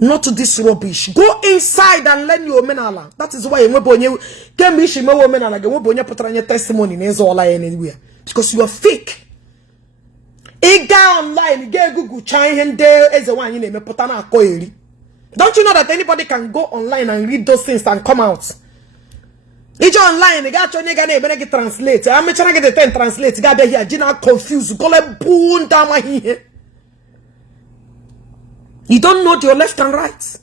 Not this rubbish. Go inside and learn your Omenala. That is why Ishi Omenala testimony anywhere. Because you are fake. Go online, get Google Ezenwanyi name potana koeri. Don't you know that anybody can go online and read those things and come out? It's online, you got your nigga translate. I'm trying to get the 10 translate. You got here, Gina confused. Go like boom down here. You don't know your left and right.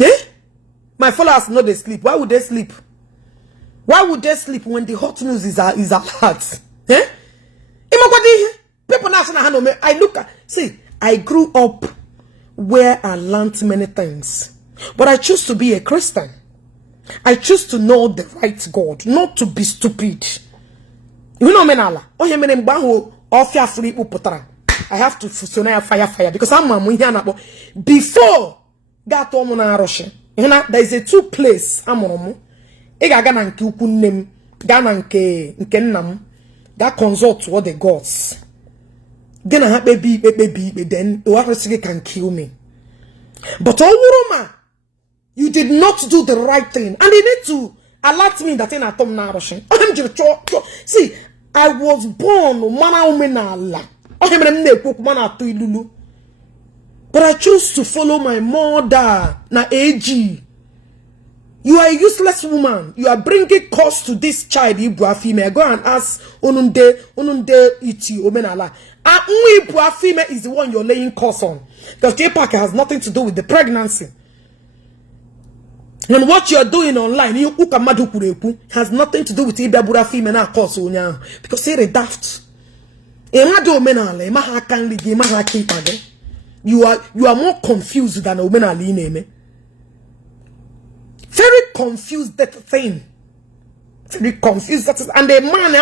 Eh? My followers know they sleep. Why would they sleep? Why would they sleep when the hot news is alert? Eh? People now say, I look at, see, I grew up where I learned many things. But I choose to be a Christian. I choose to know the right God, not to be stupid. You know Omenala. I have to fire because I'm a before that there is a two place that consult to all the gods. Then I have baby, then the can kill me. But all you did not do the right thing, and they need to alert me that in a tom narration. See, I was born Omenala. But I choose to follow my mother, na AG. You are a useless woman. You are bringing cost to this child, Ibua female. Go and ask Onunde Iti Omenala. Ibua female is the one you're laying cost on. Because J-Pack has nothing to do with the pregnancy. And what you're doing online, has nothing to do with Ibua female cost. Because they're daft. You are more confused than Omenala. Very confused, that thing. Very confused. That is, and the man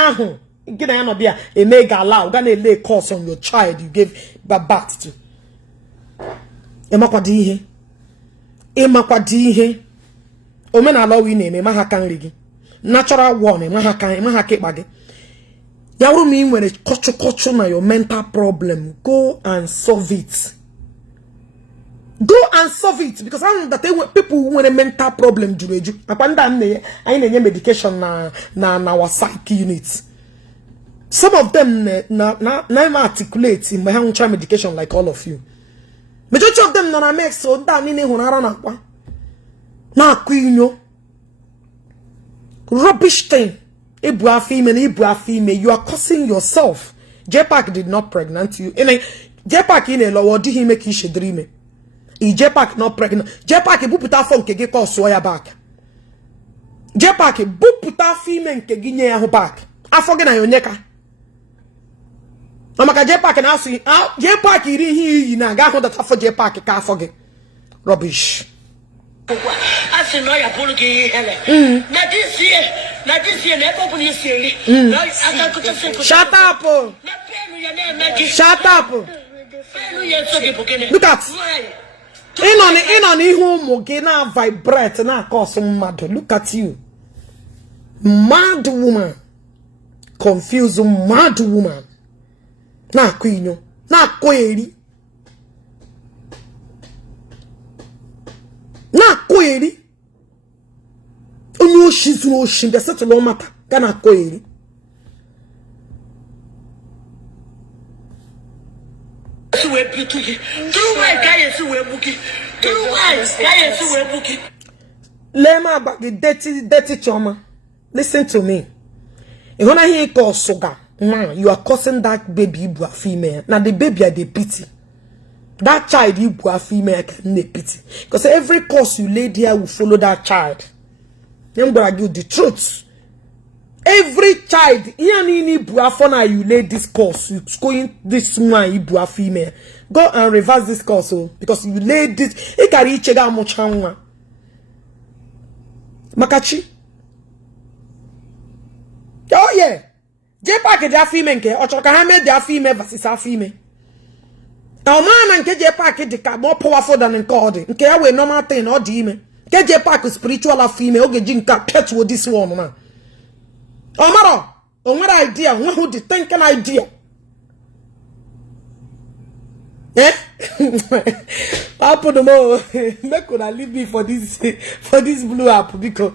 a mega allow gonna lay curse on your child you gave birth to. Omenala we name natural one Yawu mean when it's culture na your mental problem, go and solve it. Go and solve it, because I know that people who want a mental problem jureju. I need medication na our psych units. Some of them na articulate in my own child medication like all of you. Majority of them na make so that nini hunara na kwa. Na kuinyo. Rubbish thing. Ibua female, you are cursing yourself. J-Pack did not pregnant you. J-Pack in a law, did he make Ishi dream? J-Pack not pregnant. J-Pack buputa phone kege call soya back. J-Pack buputa female kege nye back. I forget na yonyeka. Amaka J-Pack and ask you, J-Pack iri na ga ho that for J-Pack ka forget. Rubbish. I said, no, you're pulling hele. Now this year, Shut up! Shut up! Look at in on ihu mogena vibrate na cause mad. Look at you. Mad woman. Confused mad woman. Na kwinyo. Na kweri. Na kweri. Onyo shizu shin de settle matter. Kana kweri. Lema about the dirty choma. Listen to me. If when I hear call sugar, man, you are causing that baby Ibua female. Now the baby are the pity. That child Ibua female can the pity. Because every course you laid here will follow that child. I'm gonna give you the truth. Every child, you lay this course, you going this one Ibua female. Go and reverse this course, because you laid this. You can reach a much Makachi. Oh yeah. J-Pack is a female, or Chokahame is a female versus a female. Now man and J-Pack is more powerful than in God. Okay, we normal thing or demon. J-Pack is spiritual a female. Okay, Jinka pet with this one man. Omaro, what idea? Who the thinking idea? Eh? Happen no more. Make una leave me for this blue app because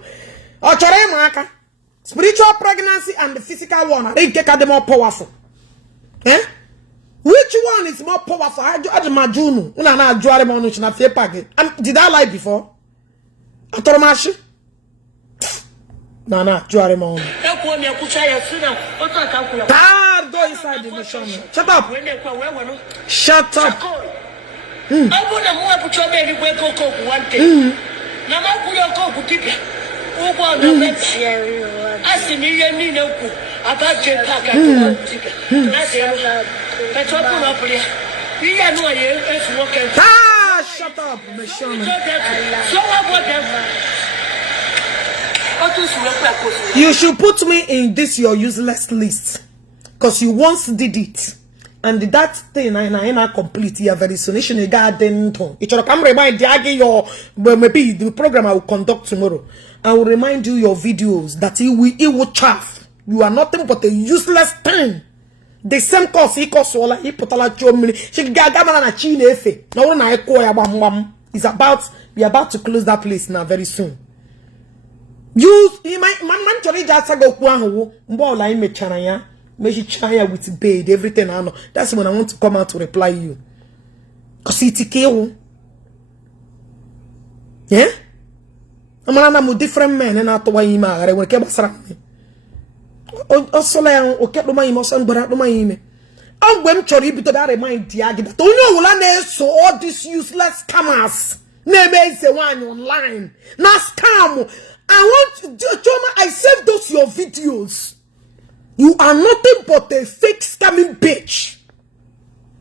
spiritual pregnancy and the physical one are they get more powerful. Eh? Which one is more powerful? I Majunu. Una na juare mo no na fie page. Did I lie before? Atoromashi? Nana, juare mo. Go inside the mission. Shut up. Shut up. Shut up, mission. You should put me in this your useless list. Because you once did it. And that thing I not complete here very soon. It should garden tone. It should come remind your maybe the program I will conduct tomorrow. I will remind you your videos that it will chaff. You are nothing but a useless thing. The same course he course all he put a lot of she got na chine efe. Now na it's about we are about to close that place now very soon. You man chori just go kwanwo mbo la ime chana ya. Make chaya with bed, everything I know. That's when I want to come out to reply you. Cause it's kill. Yeah? I'm a different man and out why him I will keep us around. Also, okay, no my emotion, but no my email. I'm going to read that remind Tiagi that don't know so all these useless scammers. Name is the one online. Now scam. I want to I saved those your videos. You are nothing but a fake scamming bitch.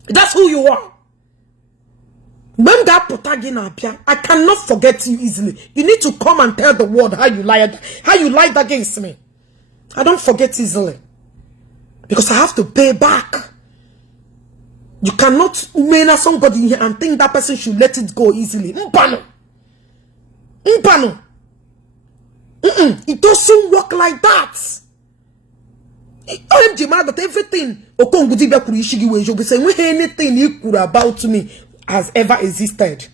That's who you are. When that I cannot forget you easily. You need to come and tell the world how you lied against me. I don't forget easily. Because I have to pay back. You cannot mean somebody here and think that person should let it go easily. Mpano. It doesn't work like that. OMG, man, that everything Okongwu Dibia could Ishi be saying anything he could about me has ever existed.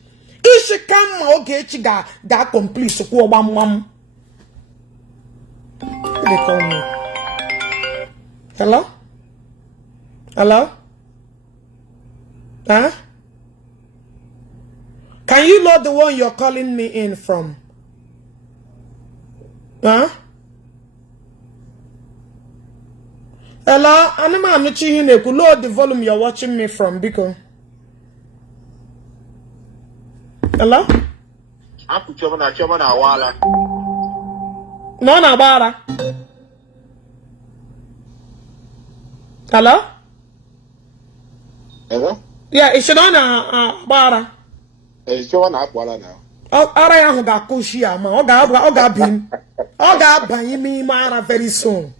Ishi come okay, chiga that complete so wam. They call me. Hello? Hello? Huh? Can you load the one you're calling me in from? Huh? Hello, I'm not checking it. Load the volume you're watching me from, Biko. Hello? No, na bara. Hello? Hello? Yeah, it's on a bara. It's showing up now. Oh, I am going to Kushia, ma. Oga bring me mara very soon.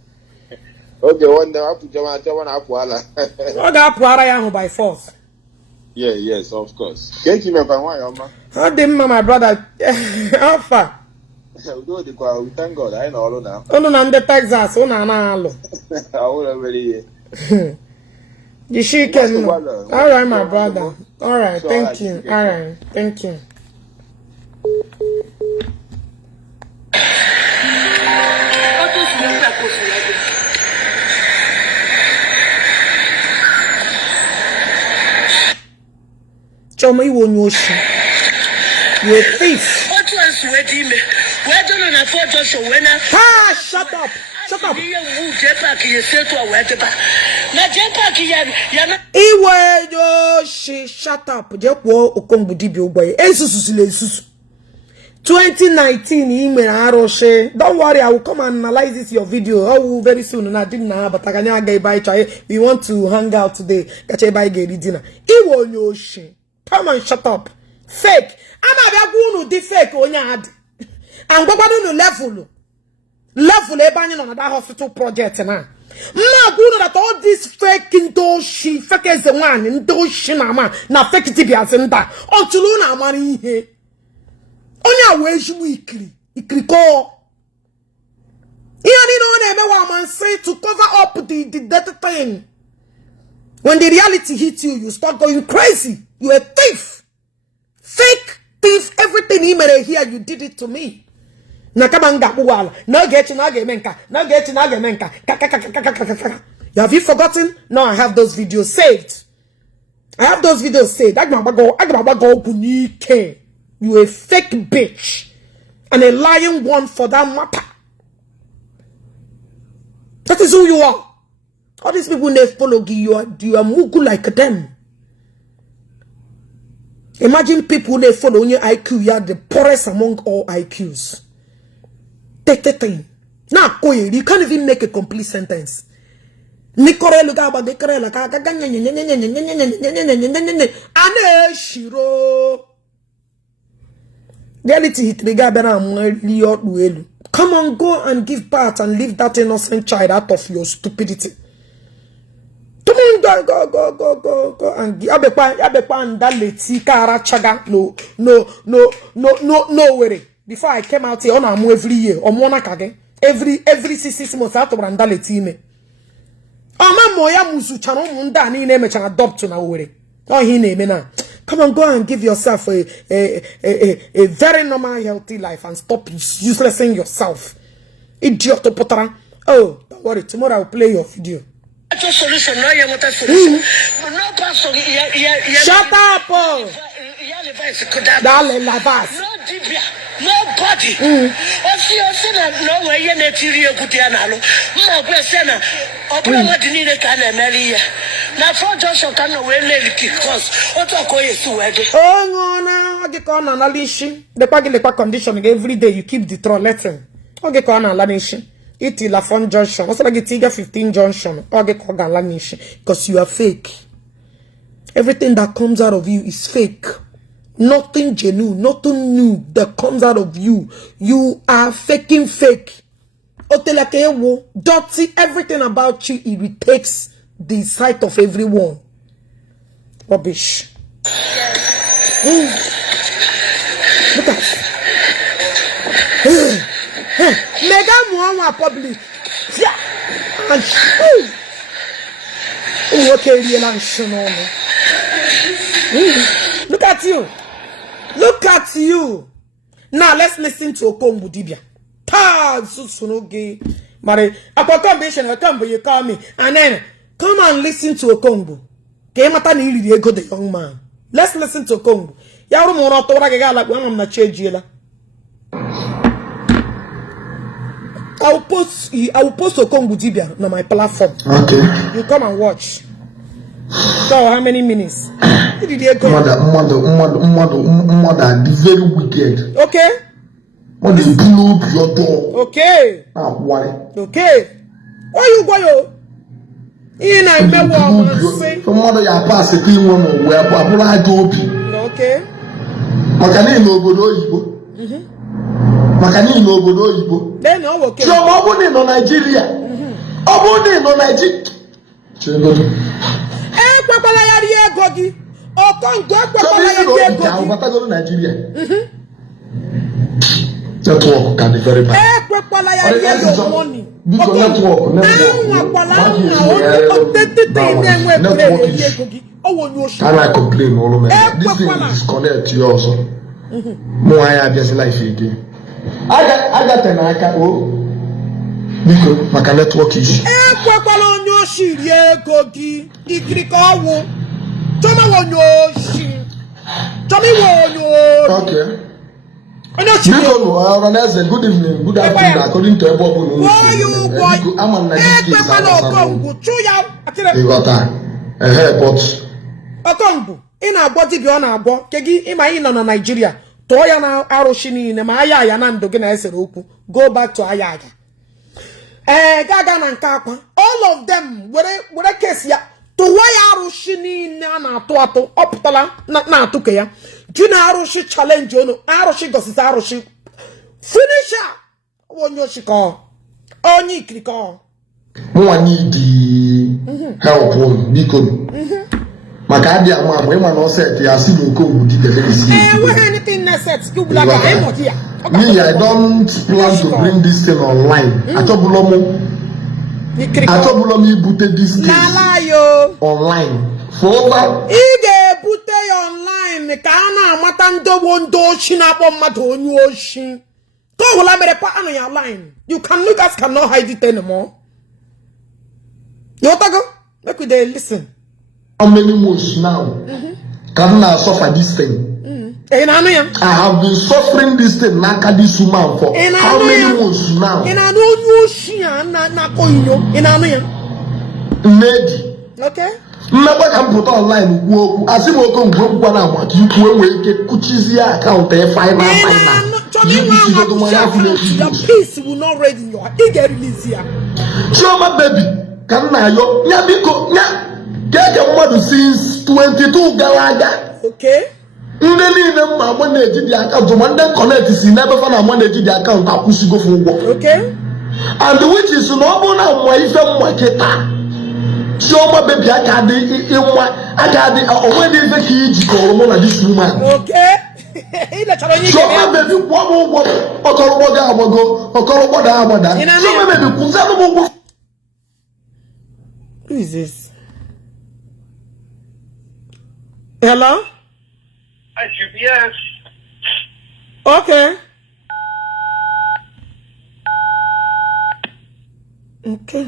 Okay, one day I put Oga Puara yahu by force. Yeah, yes, of course. Can't you remember why, Oma? How did my brother? How far? We thank God. I know all now. Oh, no, I'm the Texas. Oh, no, no. I will already. You should can. All right, my brother. All right, thank you. All right, thank you. Choma, you won't know she. You're a thief. Ah, shut up. Shut up. Shut up. Okongwu Dibia. 2019, don't worry, I will come and analyze this your video. Oh, very soon. And I didn't know, but we want to hang out today. Dinner. Come on, shut up. Fake. I'm a fake. I'm going to level on that hospital project now. That all this fake into she fake is the one into she na fake Dibia center until una money here. Onya weju weekly ikriko. Man say to cover up the dirty thing. When the reality hits you, you start going crazy. You a thief. Fake thief. Everything he made here, you did it to me. Nakamanga buwala. No get menka. No get menka. Have you forgotten? No, I have those videos saved. I have those videos saved. You a fake bitch. And a lying one for that matter. That is who you are. All these people they follow you are mugu like them. Imagine people they follow on your IQ. You are the poorest among all IQs. Now, you can't even make a complete sentence. Come on, go and give birth and leave that innocent child out of your stupidity. Come on, go and give no worry. Before I came out here, on every year, every 6 months out of Randaleti me. Moya musu chano munda ni name chan adopt na worry. Oh, he name na. Come on, go and give yourself a very normal, healthy life and stop uselessing yourself. Idiot to potara. Oh, don't worry. Tomorrow I will play your video. Solution, no, you want a solution. Shut up, Paul. Darling, Lavas. No Dibia, nobody. No way, you're not here. Good analo. No question. What do you need a can of Maria? Now, for Joshua can away because what are going to wedding? Oh, no, I get on an Alishi. The Pagilipa condition every day you keep the troll letting. I get on an Lanishi. It is Lafon Junction. Also, like Tiga 15 Junction. I get on an Lanishi. Because you are fake. Everything that comes out of you is fake. Nothing genuine, nothing new that comes out of you. You are faking fake. Dirty, everything about you irritates the sight of everyone. Rubbish. Look at Mega Muama public. Yeah. And okay, look at you. Look at you. Now let's listen to Okongwu Dibia. Mare, you call me. And then come and listen to Okongwu. The young man. Let's listen to Okongwu. I will post Okongwu Dibia on my platform. Okay. You come and watch. So how many minutes? Mother, very wicked. Okay. What is blew up your door? Okay. Why? Okay. Why you go? In I say. Mother, you pass a clean one where I do. Okay. Makani no Bodo Igbo. Makani no Bodo Igbo. Then okay. So Obone no Nigeria. Obone no Nigeria. Papala ya gogi. Okongwu papala ya gogi. Nigeria. Network can be very bad. Papala ya money. Because network. Can I complain all of this thing will disconnect you also. More I just life again. I got an aka because my network issue. Okay. Good evening, good afternoon, according to Bobble. I'm on but Okongwu, in our body beyond our book, Kegi, in my in on Nigeria, Toya Aroshini, and Maya Yanando Geneseroku, go back to Ayaga. Gagan and Kapa, all of them, what a case ya, to why Aroshini Nana Toato, Optala, not now to Kaya, Juna Aroshi challenge, Aroshi goes Aroshi. Finisher! One Yoshiko, Oni Kriko. More need the help on because Macadi and my women said, "I see you come with the anything necessary. You black here. Me, I don't plan to bring this thing online. Atobulomo booted this case online. For over. Ige bute online ka ana amata ndowo ndochi na akpọ mmadụ onye oshi. Go wala mere pa on your line. You guys cannot hide it anymore. You want to go? Make we dey listen. How many months now? Can I suffer this thing? I have been suffering this thing naka this woman for how many months now? Lady. Okay. Never can put online work. As if we can go one hour. You will get Kuchi's account there final. The peace will not read in your get release here. Show my baby. Can I yo? Nyabiko nya. Get your mother since 22 Galaga. Okay. Ndeli na ma manage the account. One connect is never found a manage the account. I push go for work. Okay. And which is no more now. Why is that market? Show my baby. I got the already the key to this woman. Okay. Show my baby. What who is this? Hello? Yes. Okay. Okay.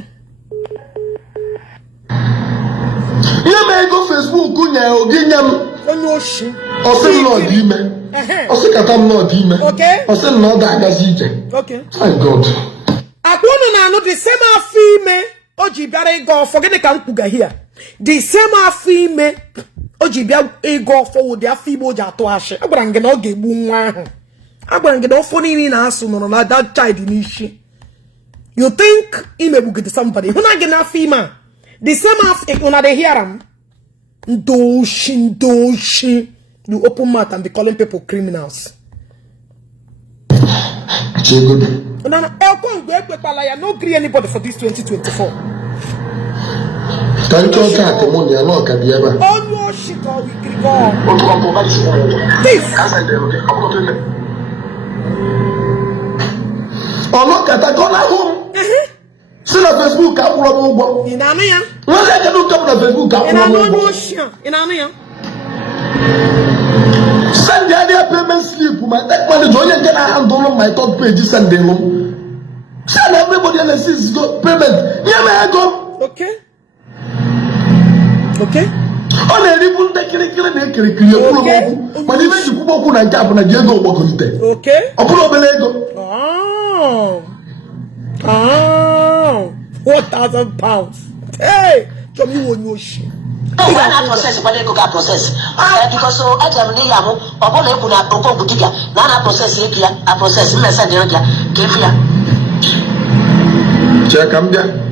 You may go Facebook, Okay. Thank God. I know the same female. Oji biara go forget the can kuga here. The same female. Oji biara go forward their female jato ashe. Agbange no ge bu nwa ahu. Agbange no phone ni na asu no na that child in Ishi. You think imebu get somebody? Who na get na female? The same una dey hear am. Ndoshi. You open mouth and be calling people criminals. No agree anybody for this 2024. Can you talk to money? I know can be ever. Oh no, shit, we can go. This. Oh no, can I go home? See na Facebook, I will go. In Ania. What I can do on Facebook, I will go. In Ania. Send the other payment slip. My that money join and get a handle on my top page. Send them. Send everybody else is go payment. Yeah, may I go? Okay. Okay. On a ribbon, they can but even you put on a gap and a Diego Boconte. Okay. A Bobble. Oh. 4,000 pounds. Hey, from you on your shit. No, when I process, but they go process. Because so I tell me, I'm a boy who have Okongwu Dibia. Now I process here, I process messenger, give here. Check am there.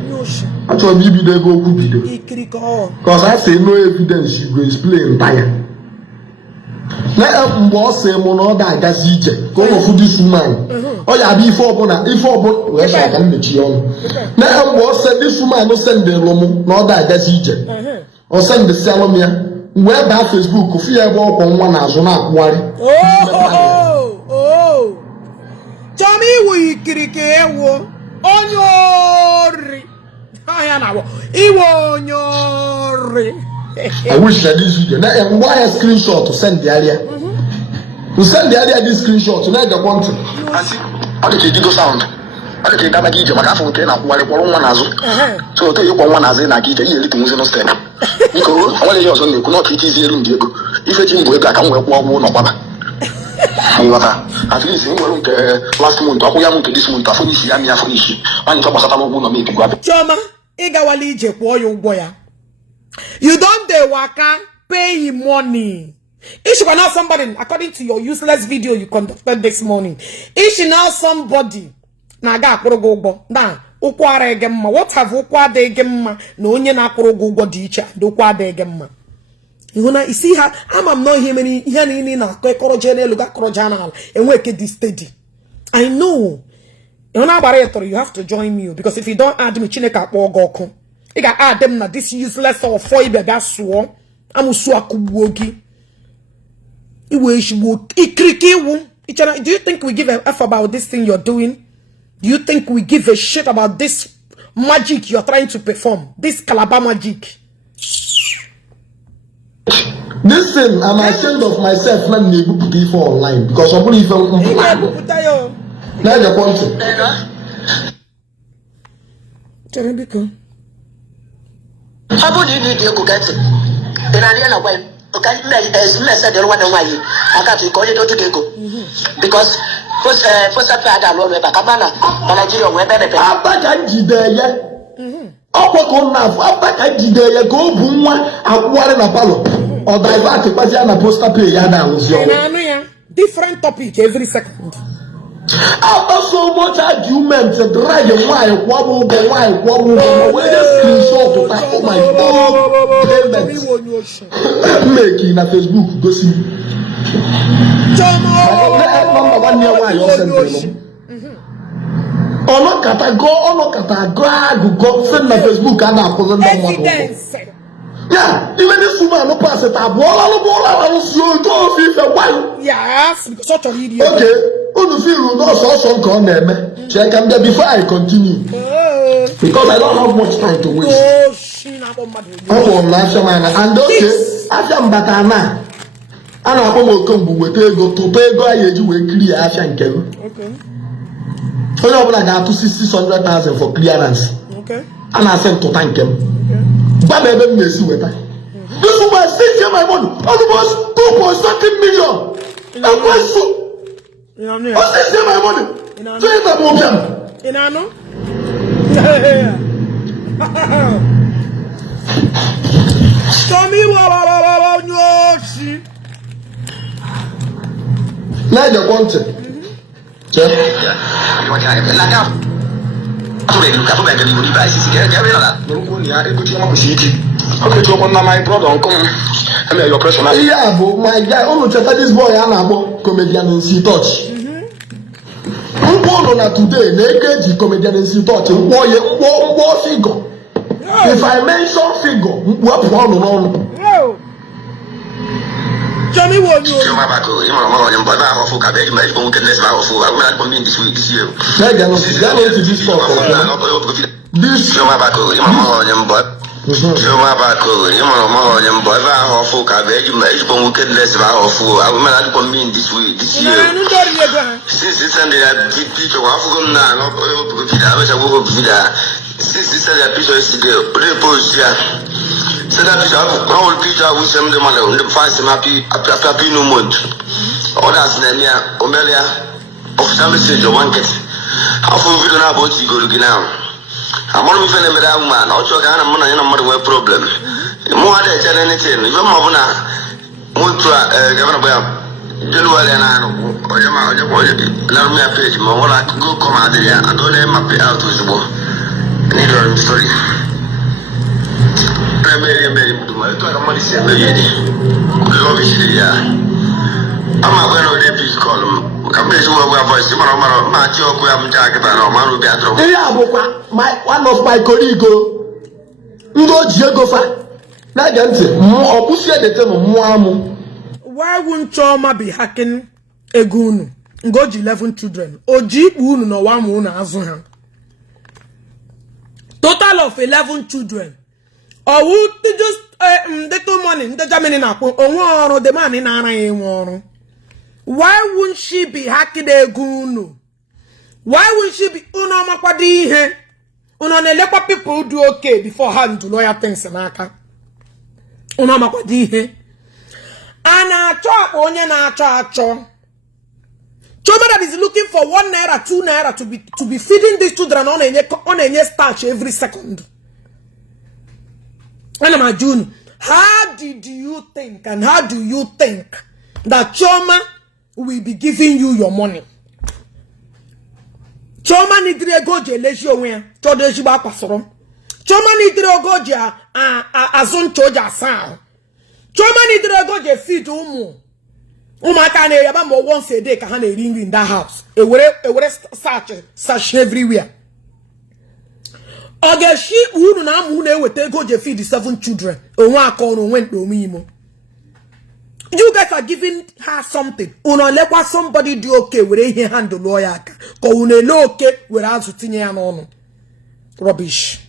I told you they go good video. Because I say no evidence, you go explain tire. Let them boss say mono that gas each. Go for this woman. Oh yeah, before where I can meet you on. Let them boss say this woman no send the room, no that gas each. Or send the Salomia. Where that Facebook, if you ever on one as one worry. Oh. Tell me we kirike Onyori. I wish that this video. Now, why a screenshot to send the area? To send the area this screenshot to let the country. I see. How did you go sound? How did you get a my phone? So, tell you one as in a gate, you little music step. Because only yours only could not fit easy room. If it's in work, I can work one or Baba. At least last month, I went to this month. I finished Yamia for Ishi. And top of Satamu make to grab. Choma, Igawali Jekwo boya. You don't de waka pay him money. Ishi now somebody, according to your useless video you conducted this morning. Ishi now somebody. Naga Kurogo. Now, Ukware Gemma. What have Ukwade Gemma? No onye na Kurogo dicha. Ukwade Gemma. You see her, I'm not him any na korojene luga korojanal and work this steady. I know. You have to join me because if you don't add me chineka goko, you can add them na this useless or foibe gaswo. I'm suakubogi. Do you think we give a F about this thing you're doing? Do you think we give a shit about this magic you're trying to perform? This calabar magic. Listen, I'm ashamed of myself not being able to give for online because I believe I'm now you want to. How would you need to get it? In a way, okay, as message the one away. I got to call it to go because first I got a back cabana, but I didn't wear better. After go boom and water in a palo or divert the Pasiana poster pay yada was your different topic every second. After so much argument, drag a why, wobble, where the screenshot to tackle my phone making a Facebook go see. Number 1 year why you're go send my Facebook and I put Evidence. yeah, even this woman no pass it up. Yes, because such a idiot. Okay, who feel no so come there. Check them there before I continue. Because I don't have much time to waste. Oh, she na bomba. Oh, and okay, after Batana. And I go Okongwu go to pay go ayeji we clear after Nkelu. Okay. So you like that to 600,000 for clearance. Okay. And I sent to thank him. Okay. But I don't miss with that. This woman said my money almost 2.something million. I was so. I said my money. Say that problem. In ano? Show me what no she. Now you want it. Yeah, but my guy, oh, check this boy, Anabo, comedian in sea touch. On today, naked comedian in sea touch. What figure? If I mention figure, what one? Tell me what you this so that is how Peter will send the money on the fast happy after no month. Others near Omelia of some message or one get. How far we don't have what you go to get now. I'm only feeling a man, also kind of money and a mother problem. More than anything, you're Mavuna, Mutra, Governor January and I know, or let me a page, more like go come out there and don't let my pay out with the war. Neither story. I'm one of my colleagues. Why won't Choma be hacking a goon? Go 11 children. Oji unu no one moon azuhan. Total of 11 children. Or would they just the 2 money the Germany na or the man in Ara? Why wouldn't she be hacking a goon? Why would she be unamakadi here? Unanelepa people do okay before hand to lawyer things and aka. Unamakadi here. And a chop onye na cho. Choma that is looking for 1 naira, 2 naira to be feeding these children on a starch every second. And my June, how did you think and how do you think that Choma will be giving you your money? Choma ni dire goje leji onwe chode ji ba kwasoro. Choma ni dire goje azon choja san. Choma ni dire goje feed umu. Umaka na yaba mo once a day ka ha na ring in that house. E were search everywhere. Ogeshi unu na amu na ewete goje feed the 7 children. Onwa akon went do me. You guys are giving her something. Let somebody do okay with a handle lawyer. Ko unelo okay with us tinye ya no. Rubbish.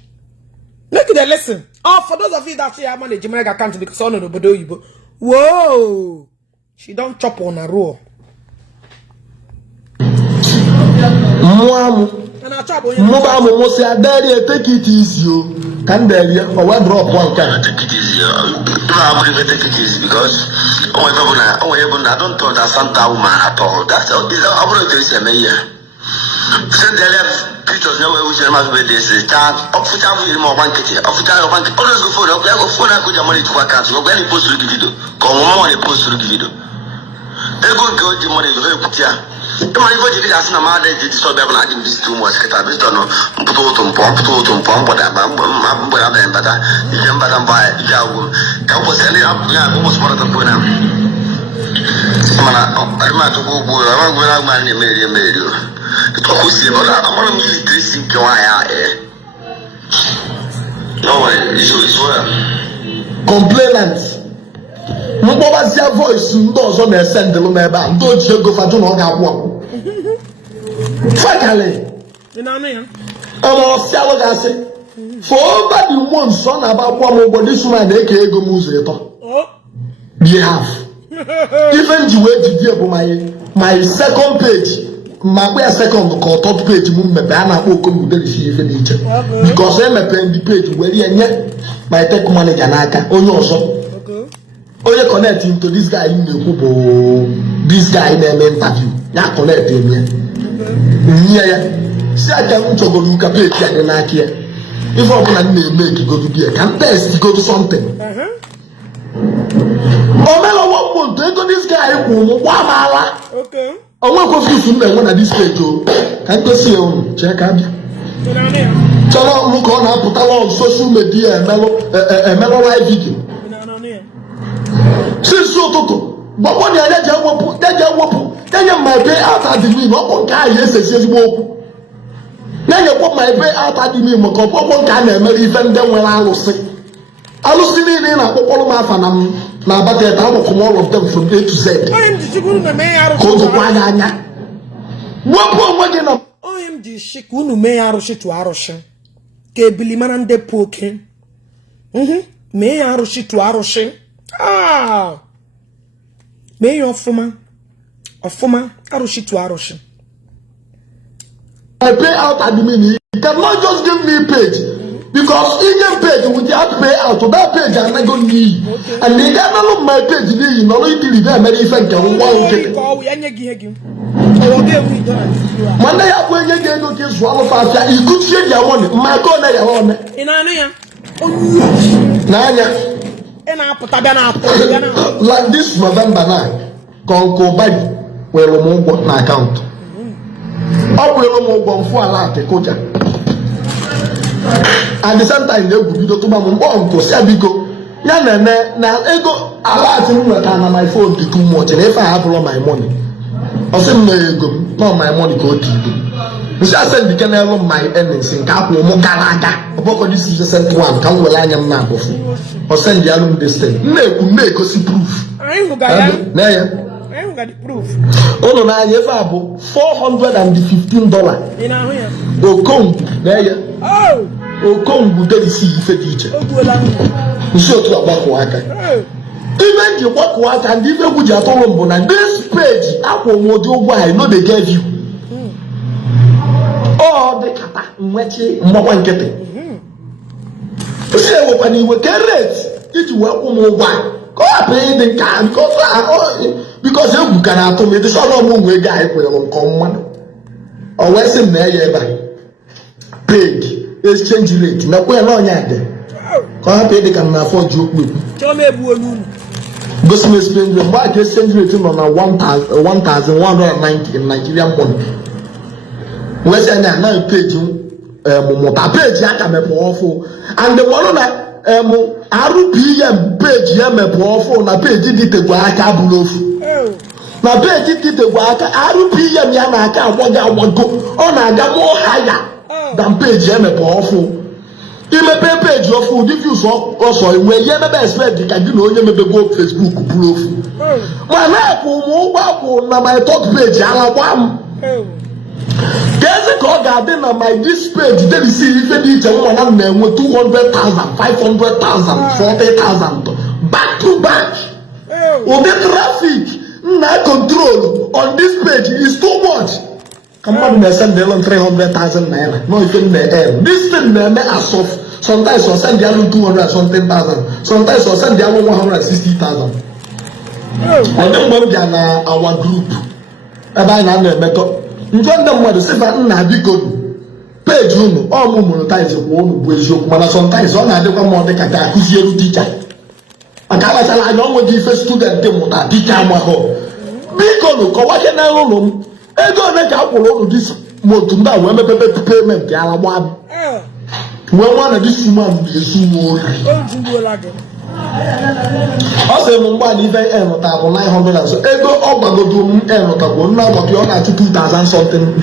Look at the lesson. Oh, for those of you that say I manage my account because on the bodo yibo. Whoa! She don't chop on a raw. Mama say daddy take it easy o. Can daddy for one drop one can take it easy. I believe take it easy because I don't understand that woman at all. That's I'm going to say me here. Send the left pictures now we share my birthday say chat up for time we more bank it. Up for time bank always go phone. Okay, go phone and go money to account. Go when post the video. Come on post the video. They go get the money very quick here. The money for the as na ma dey so be na dey too much keta be don't know mputo tumpo boda ba bata ijamba tamba Isiagu ka po sele ya mo smart tampo na mana arma to go ama ma ni meri to ko si bola amara military sin ke wa ya no way is complainants. Mbobasia voice ndo ozo na send lo na ebe a ndo ji go faju na ọ ga-akwụ finally ọmọ sialo ga-asị for over the months ọ na-agbakwa m ụgbọ this woman na-eke ego m ụzọ ịtọ be half even ji wee jidie bụ my second page ma kpe ya second ka third page m mmepe a na-akpọ Okongwu Dibia ife dị iche because emepere the page were nye my tech manager n'aka onye ọzọ onye connect into this guy na-ekwu bụ this guy na-eme interview ya connect eme nye ya si aka m chọgoro ụka page ya dị n'aka ya ife ọbụla m na-eme ekigodu bia ka m test godu something Omela one month ego this guy kwụ m gwa amaala onwe kwefuru m na-enwe na this page o ka m gosi ya unu chee ka bịa chọrọ m ka ọ na-apụtala on social media emelụ live video since ụtụtụ gbakọ na ya je my pay out admin ọkpọ nke ahụ esesi ezigbo okwu na-enyekwa my pay out admin maka ọkpọkpọ nke a na-emere ife ndị nwere alụsị niile na-akpọkpọrọ m afa na abateta agbakọm all of them from A to Z ka o dokwa gị anya wepụ onwe gị na onye m ji shi ka unu mee ya arụsị tụ arụsị ka ebili mara ndị pụ oke mee ya arụsị tụ arụsị mee ya ọfụma arụsị tụ arụsị. I pay out admin. You cannot just give me page because in your page without pay out to that page I'm not going to need. And they got all of my page you know you deliver very effect on one ticket. Monday I when you get to swallow fast you could share your money. My God na your money. Nanya. Like this November 9, Konko Badi will move na account. Up will move for a lot of coach. At the same time, they will be to Mambo to Sabico. Now, ego a lot in my phone be too much, and if I have all my money, I'll send no my money go to you. We shall send the canal of my earnings in Capo Mokalaga. About this is the sent one, come well I am now. Or send the album this thing. Make us proof. I ain't got the proof. Oh no, I have $415. In our here. Okongwu, there. Oh, Okongwu Dibia ife dị iche. Nso otu agbakọ aka. Even the work and even with your total na this page, akwo modi ogbo I know they gave you. Oh, the kata nwechi mbakwa nkete. Say we pani we carrot. It work ụmụ go pay the can because you can ato me the so no we guy kwere m come o we say na ya eba paid exchange rate na kwere na onya de ko ha pay the can na afford you okpu choma ebu onu go see exchange rate why exchange rate no na 1190 in Nigerian money we say na page mo ta page aka me po and the one na RPM page ya mepe ofu na page ditegwa aka bulofu na page ditegwa aka RPM ya na aka agwago ọ na-aga mo higher than page ya mepe ofu imepe page ofu di views also enwe ye mebe expect ka gị na onye mebego Facebook bulofu ma na akwụ m ụgwọ akwụ na my top page ala gba m Gezi ko ga na my this page dey see ife di iche nwa na enwe 200,000, 500,000, 40,000 back to back. The traffic na control on this page is too much. Come on, they send them 300,000 naira. No, if in the air. This thing they make as of. Sometimes I send them 200 something thousand. Sometimes I send them 160,000. I don't want to our group. About another method. You don't know what to say, but I'm not good. Page room, all monetize one with you. But sometimes on I don't want to get a who's teacher. I don't want to give a student that teacher my home. Because what can I know? I don't make up all of this month now when the payment. When one of these women is more. I say, Mumbai, if I earn 900, so ego up and go do notable now, but you're not $2,000 something.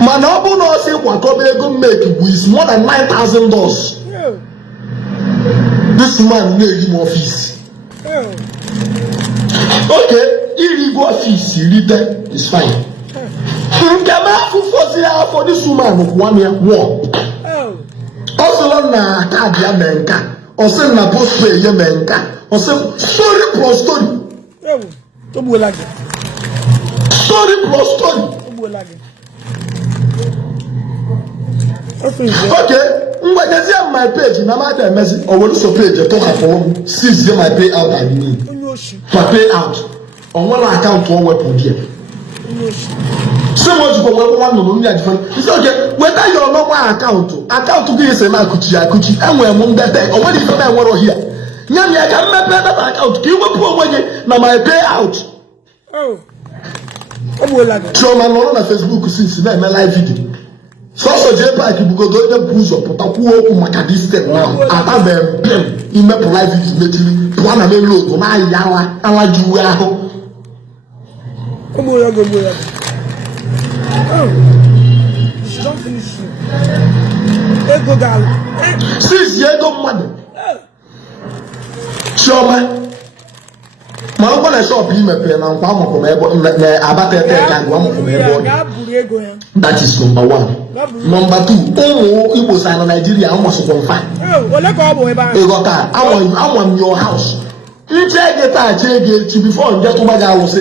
Manobu no say what go make with more than $9,000. This man made him office. Okay, illegal office, is fine. For this woman, 1 year war. Also, na card ya menka. Also, na post pay ya menka. Also, story plus story. Story plus story. Okay, when you see my page, no matter message or what so page, talk about 6 years my pay out I need. For pay out on one account to one weapon here. So much for one no different. It's okay. Whether your normal account to be a kuchi, and we're among that day, or what if I were here? Nyami, I can make that account. You will put away now my payout. So my on Facebook since my live video. So J-Park, you go to the booze of Potapu, Macadistan now. I have them in my live video. One of them load, my yala, I like you. She don't finish you. Ego gal. 6 years of money. Sure, man. My own shop, you may pay now. That is number 1. Number 2, Igbo sign Nigeria almost 1.5. I want your house. You check it out, check it before you get to my house.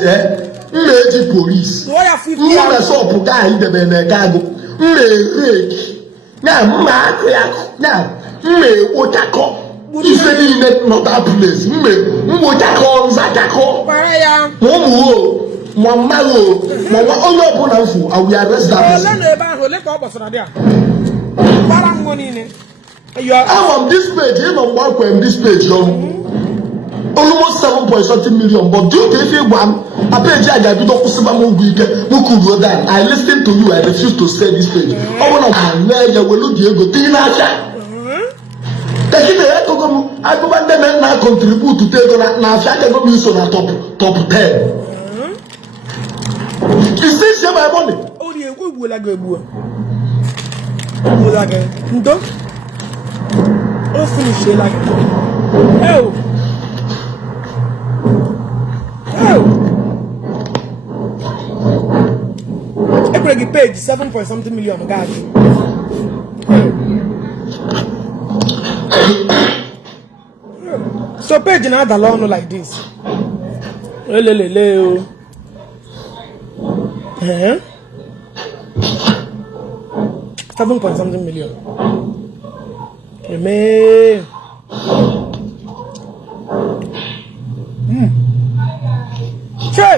Mmeji police. Mme so guy the Benegago. Mme na mma na mme otako. If any not that place. Mme otako nzatako. Paraya. Momu mama only open and full and we arrest that person. I'm on this page, even work on this page, almost 7.something million, but due to one, I pay I listen to you, I refuse to say this page. I want to will look you go take it I go back them and now contribute to take on now top 10. Is this my money? Oh, the good will I go. Don't finish it like oh. Every page 7.something million, guys. So page another long like this. 7.something million. Amen. Che.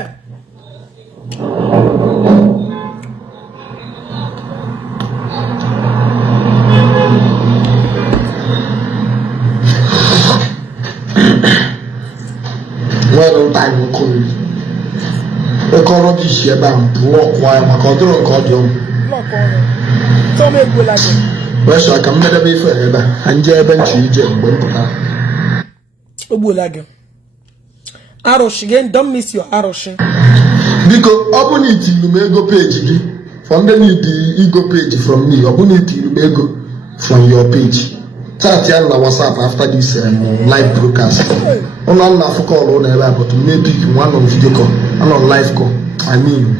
Well, time cool. The color is here, but block wire, my control cordial. Block on. So make good like it. Well, so I can never be forever. And eventually, Arosh again, don't miss your Arosh. Because open it you may go page again. From the ego page from me, open it you may go from your page. Start your WhatsApp after this live broadcast. On a call on air, but maybe one on video call, and on live call. I mean,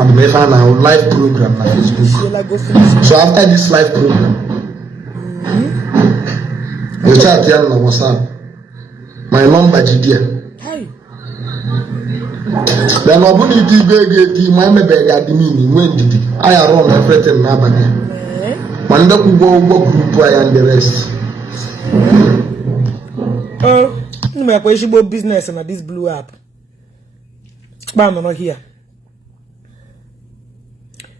I'm making a live program on Facebook. So after this live program, You chat here on WhatsApp. My number Jidia. Hi. Then Obuni Dibia, my mebeg at the meaning. When did I run everything Nabani? Manda Kubo group and the rest. Oh, you make a business and this blew up. But I'm not here.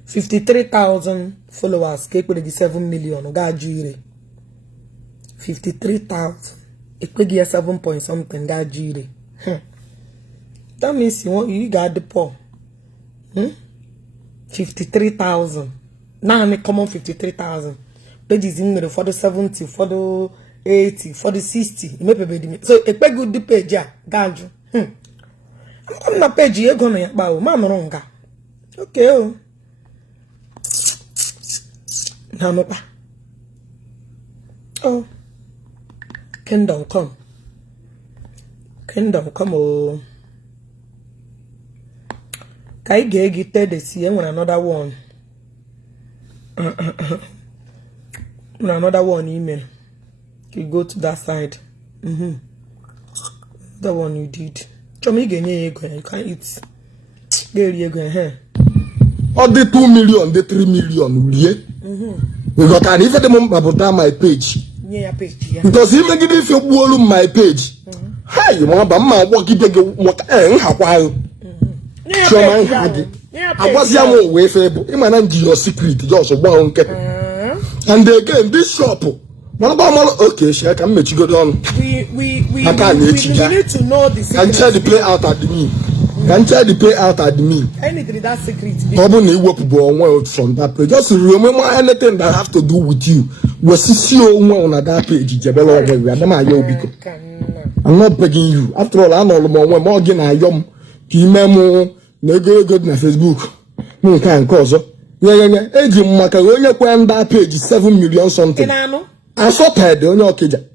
53,000 followers. Cake with the 7 million. God, jury. 53,000. It could get 7 point something. God, jury. That means you got the poor. 53,000. Now I come on 53,000. Pages in the for the 70, for the 80, for the 60. So a pay good the page, yeah. God, I'm not page you're gonna bow. Mama wrong. Okay. Oh. Namopa. Oh. Kingdom come. Kingdom come. Oh. Kai get the see when another one. When another one email. You go to that side. The one you did. You can't eat. All the 2 million, the 3 million, yeah. We got an even the moment about my page. Yeah, page. Yeah. Because even if you follow my page, hi, you want to walk it again. How so my had I was young way for him your secret, just one. And again, this shop. Okay, she can make you go down. We need to know the secret. Can try the play out at me. Can try the play out at me. Anything that secret. Probably work from that page. Just remember anything that have to do with you. We see you on that page. I'm not begging you. After all, I know more again. I am Pimemo, Nego good na Facebook. No can cause. Yeah. Age Macaronia when that page 7 million something. I sorted on your kid.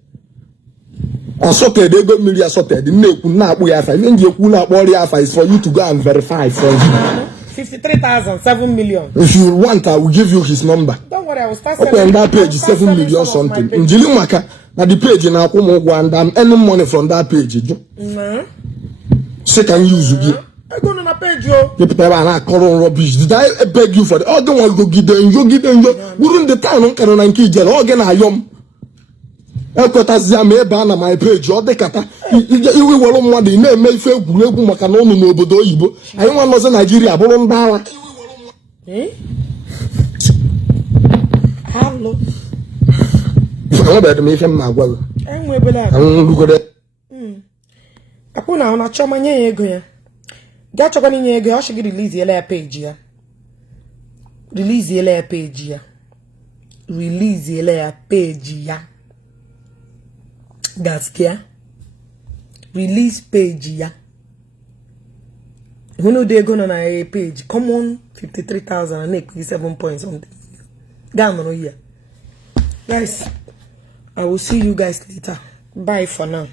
I sorted, they got me assorted. The milk will not we have. Even you will not worry is for you to go and verify for you. 53,000, 7 million. If you want, I will give you his number. Don't worry, I will start selling. Open that page, 7 million something. In Jilimaka, now the page in Akumo, and any money from that page. Second use you. I go on a page, yo. The people are calling rubbish. Did I beg you for the organ? Will go get them. You get them. Wouldn't the town on Canon and Kijel organ? I am. Ekotazia ban my page. Or the kata. You will want the name. May feel good. Makano no bodo Igbo. I want was in Nigeria. Bolonda. Eh? Hello. I'm better make him my well. I'm way better. I'm good at. Akuna ona choma nye ego ya. Ga chokwa nye ego ya, o shigi release ile page ya. Release ile page ya. Release ile page ya. Gaskiya. Release page ya. Who know they gonna na a page? Come on, 53,000 and make 7 point something. Down on here. Guys, I will see you guys later. Bye for now.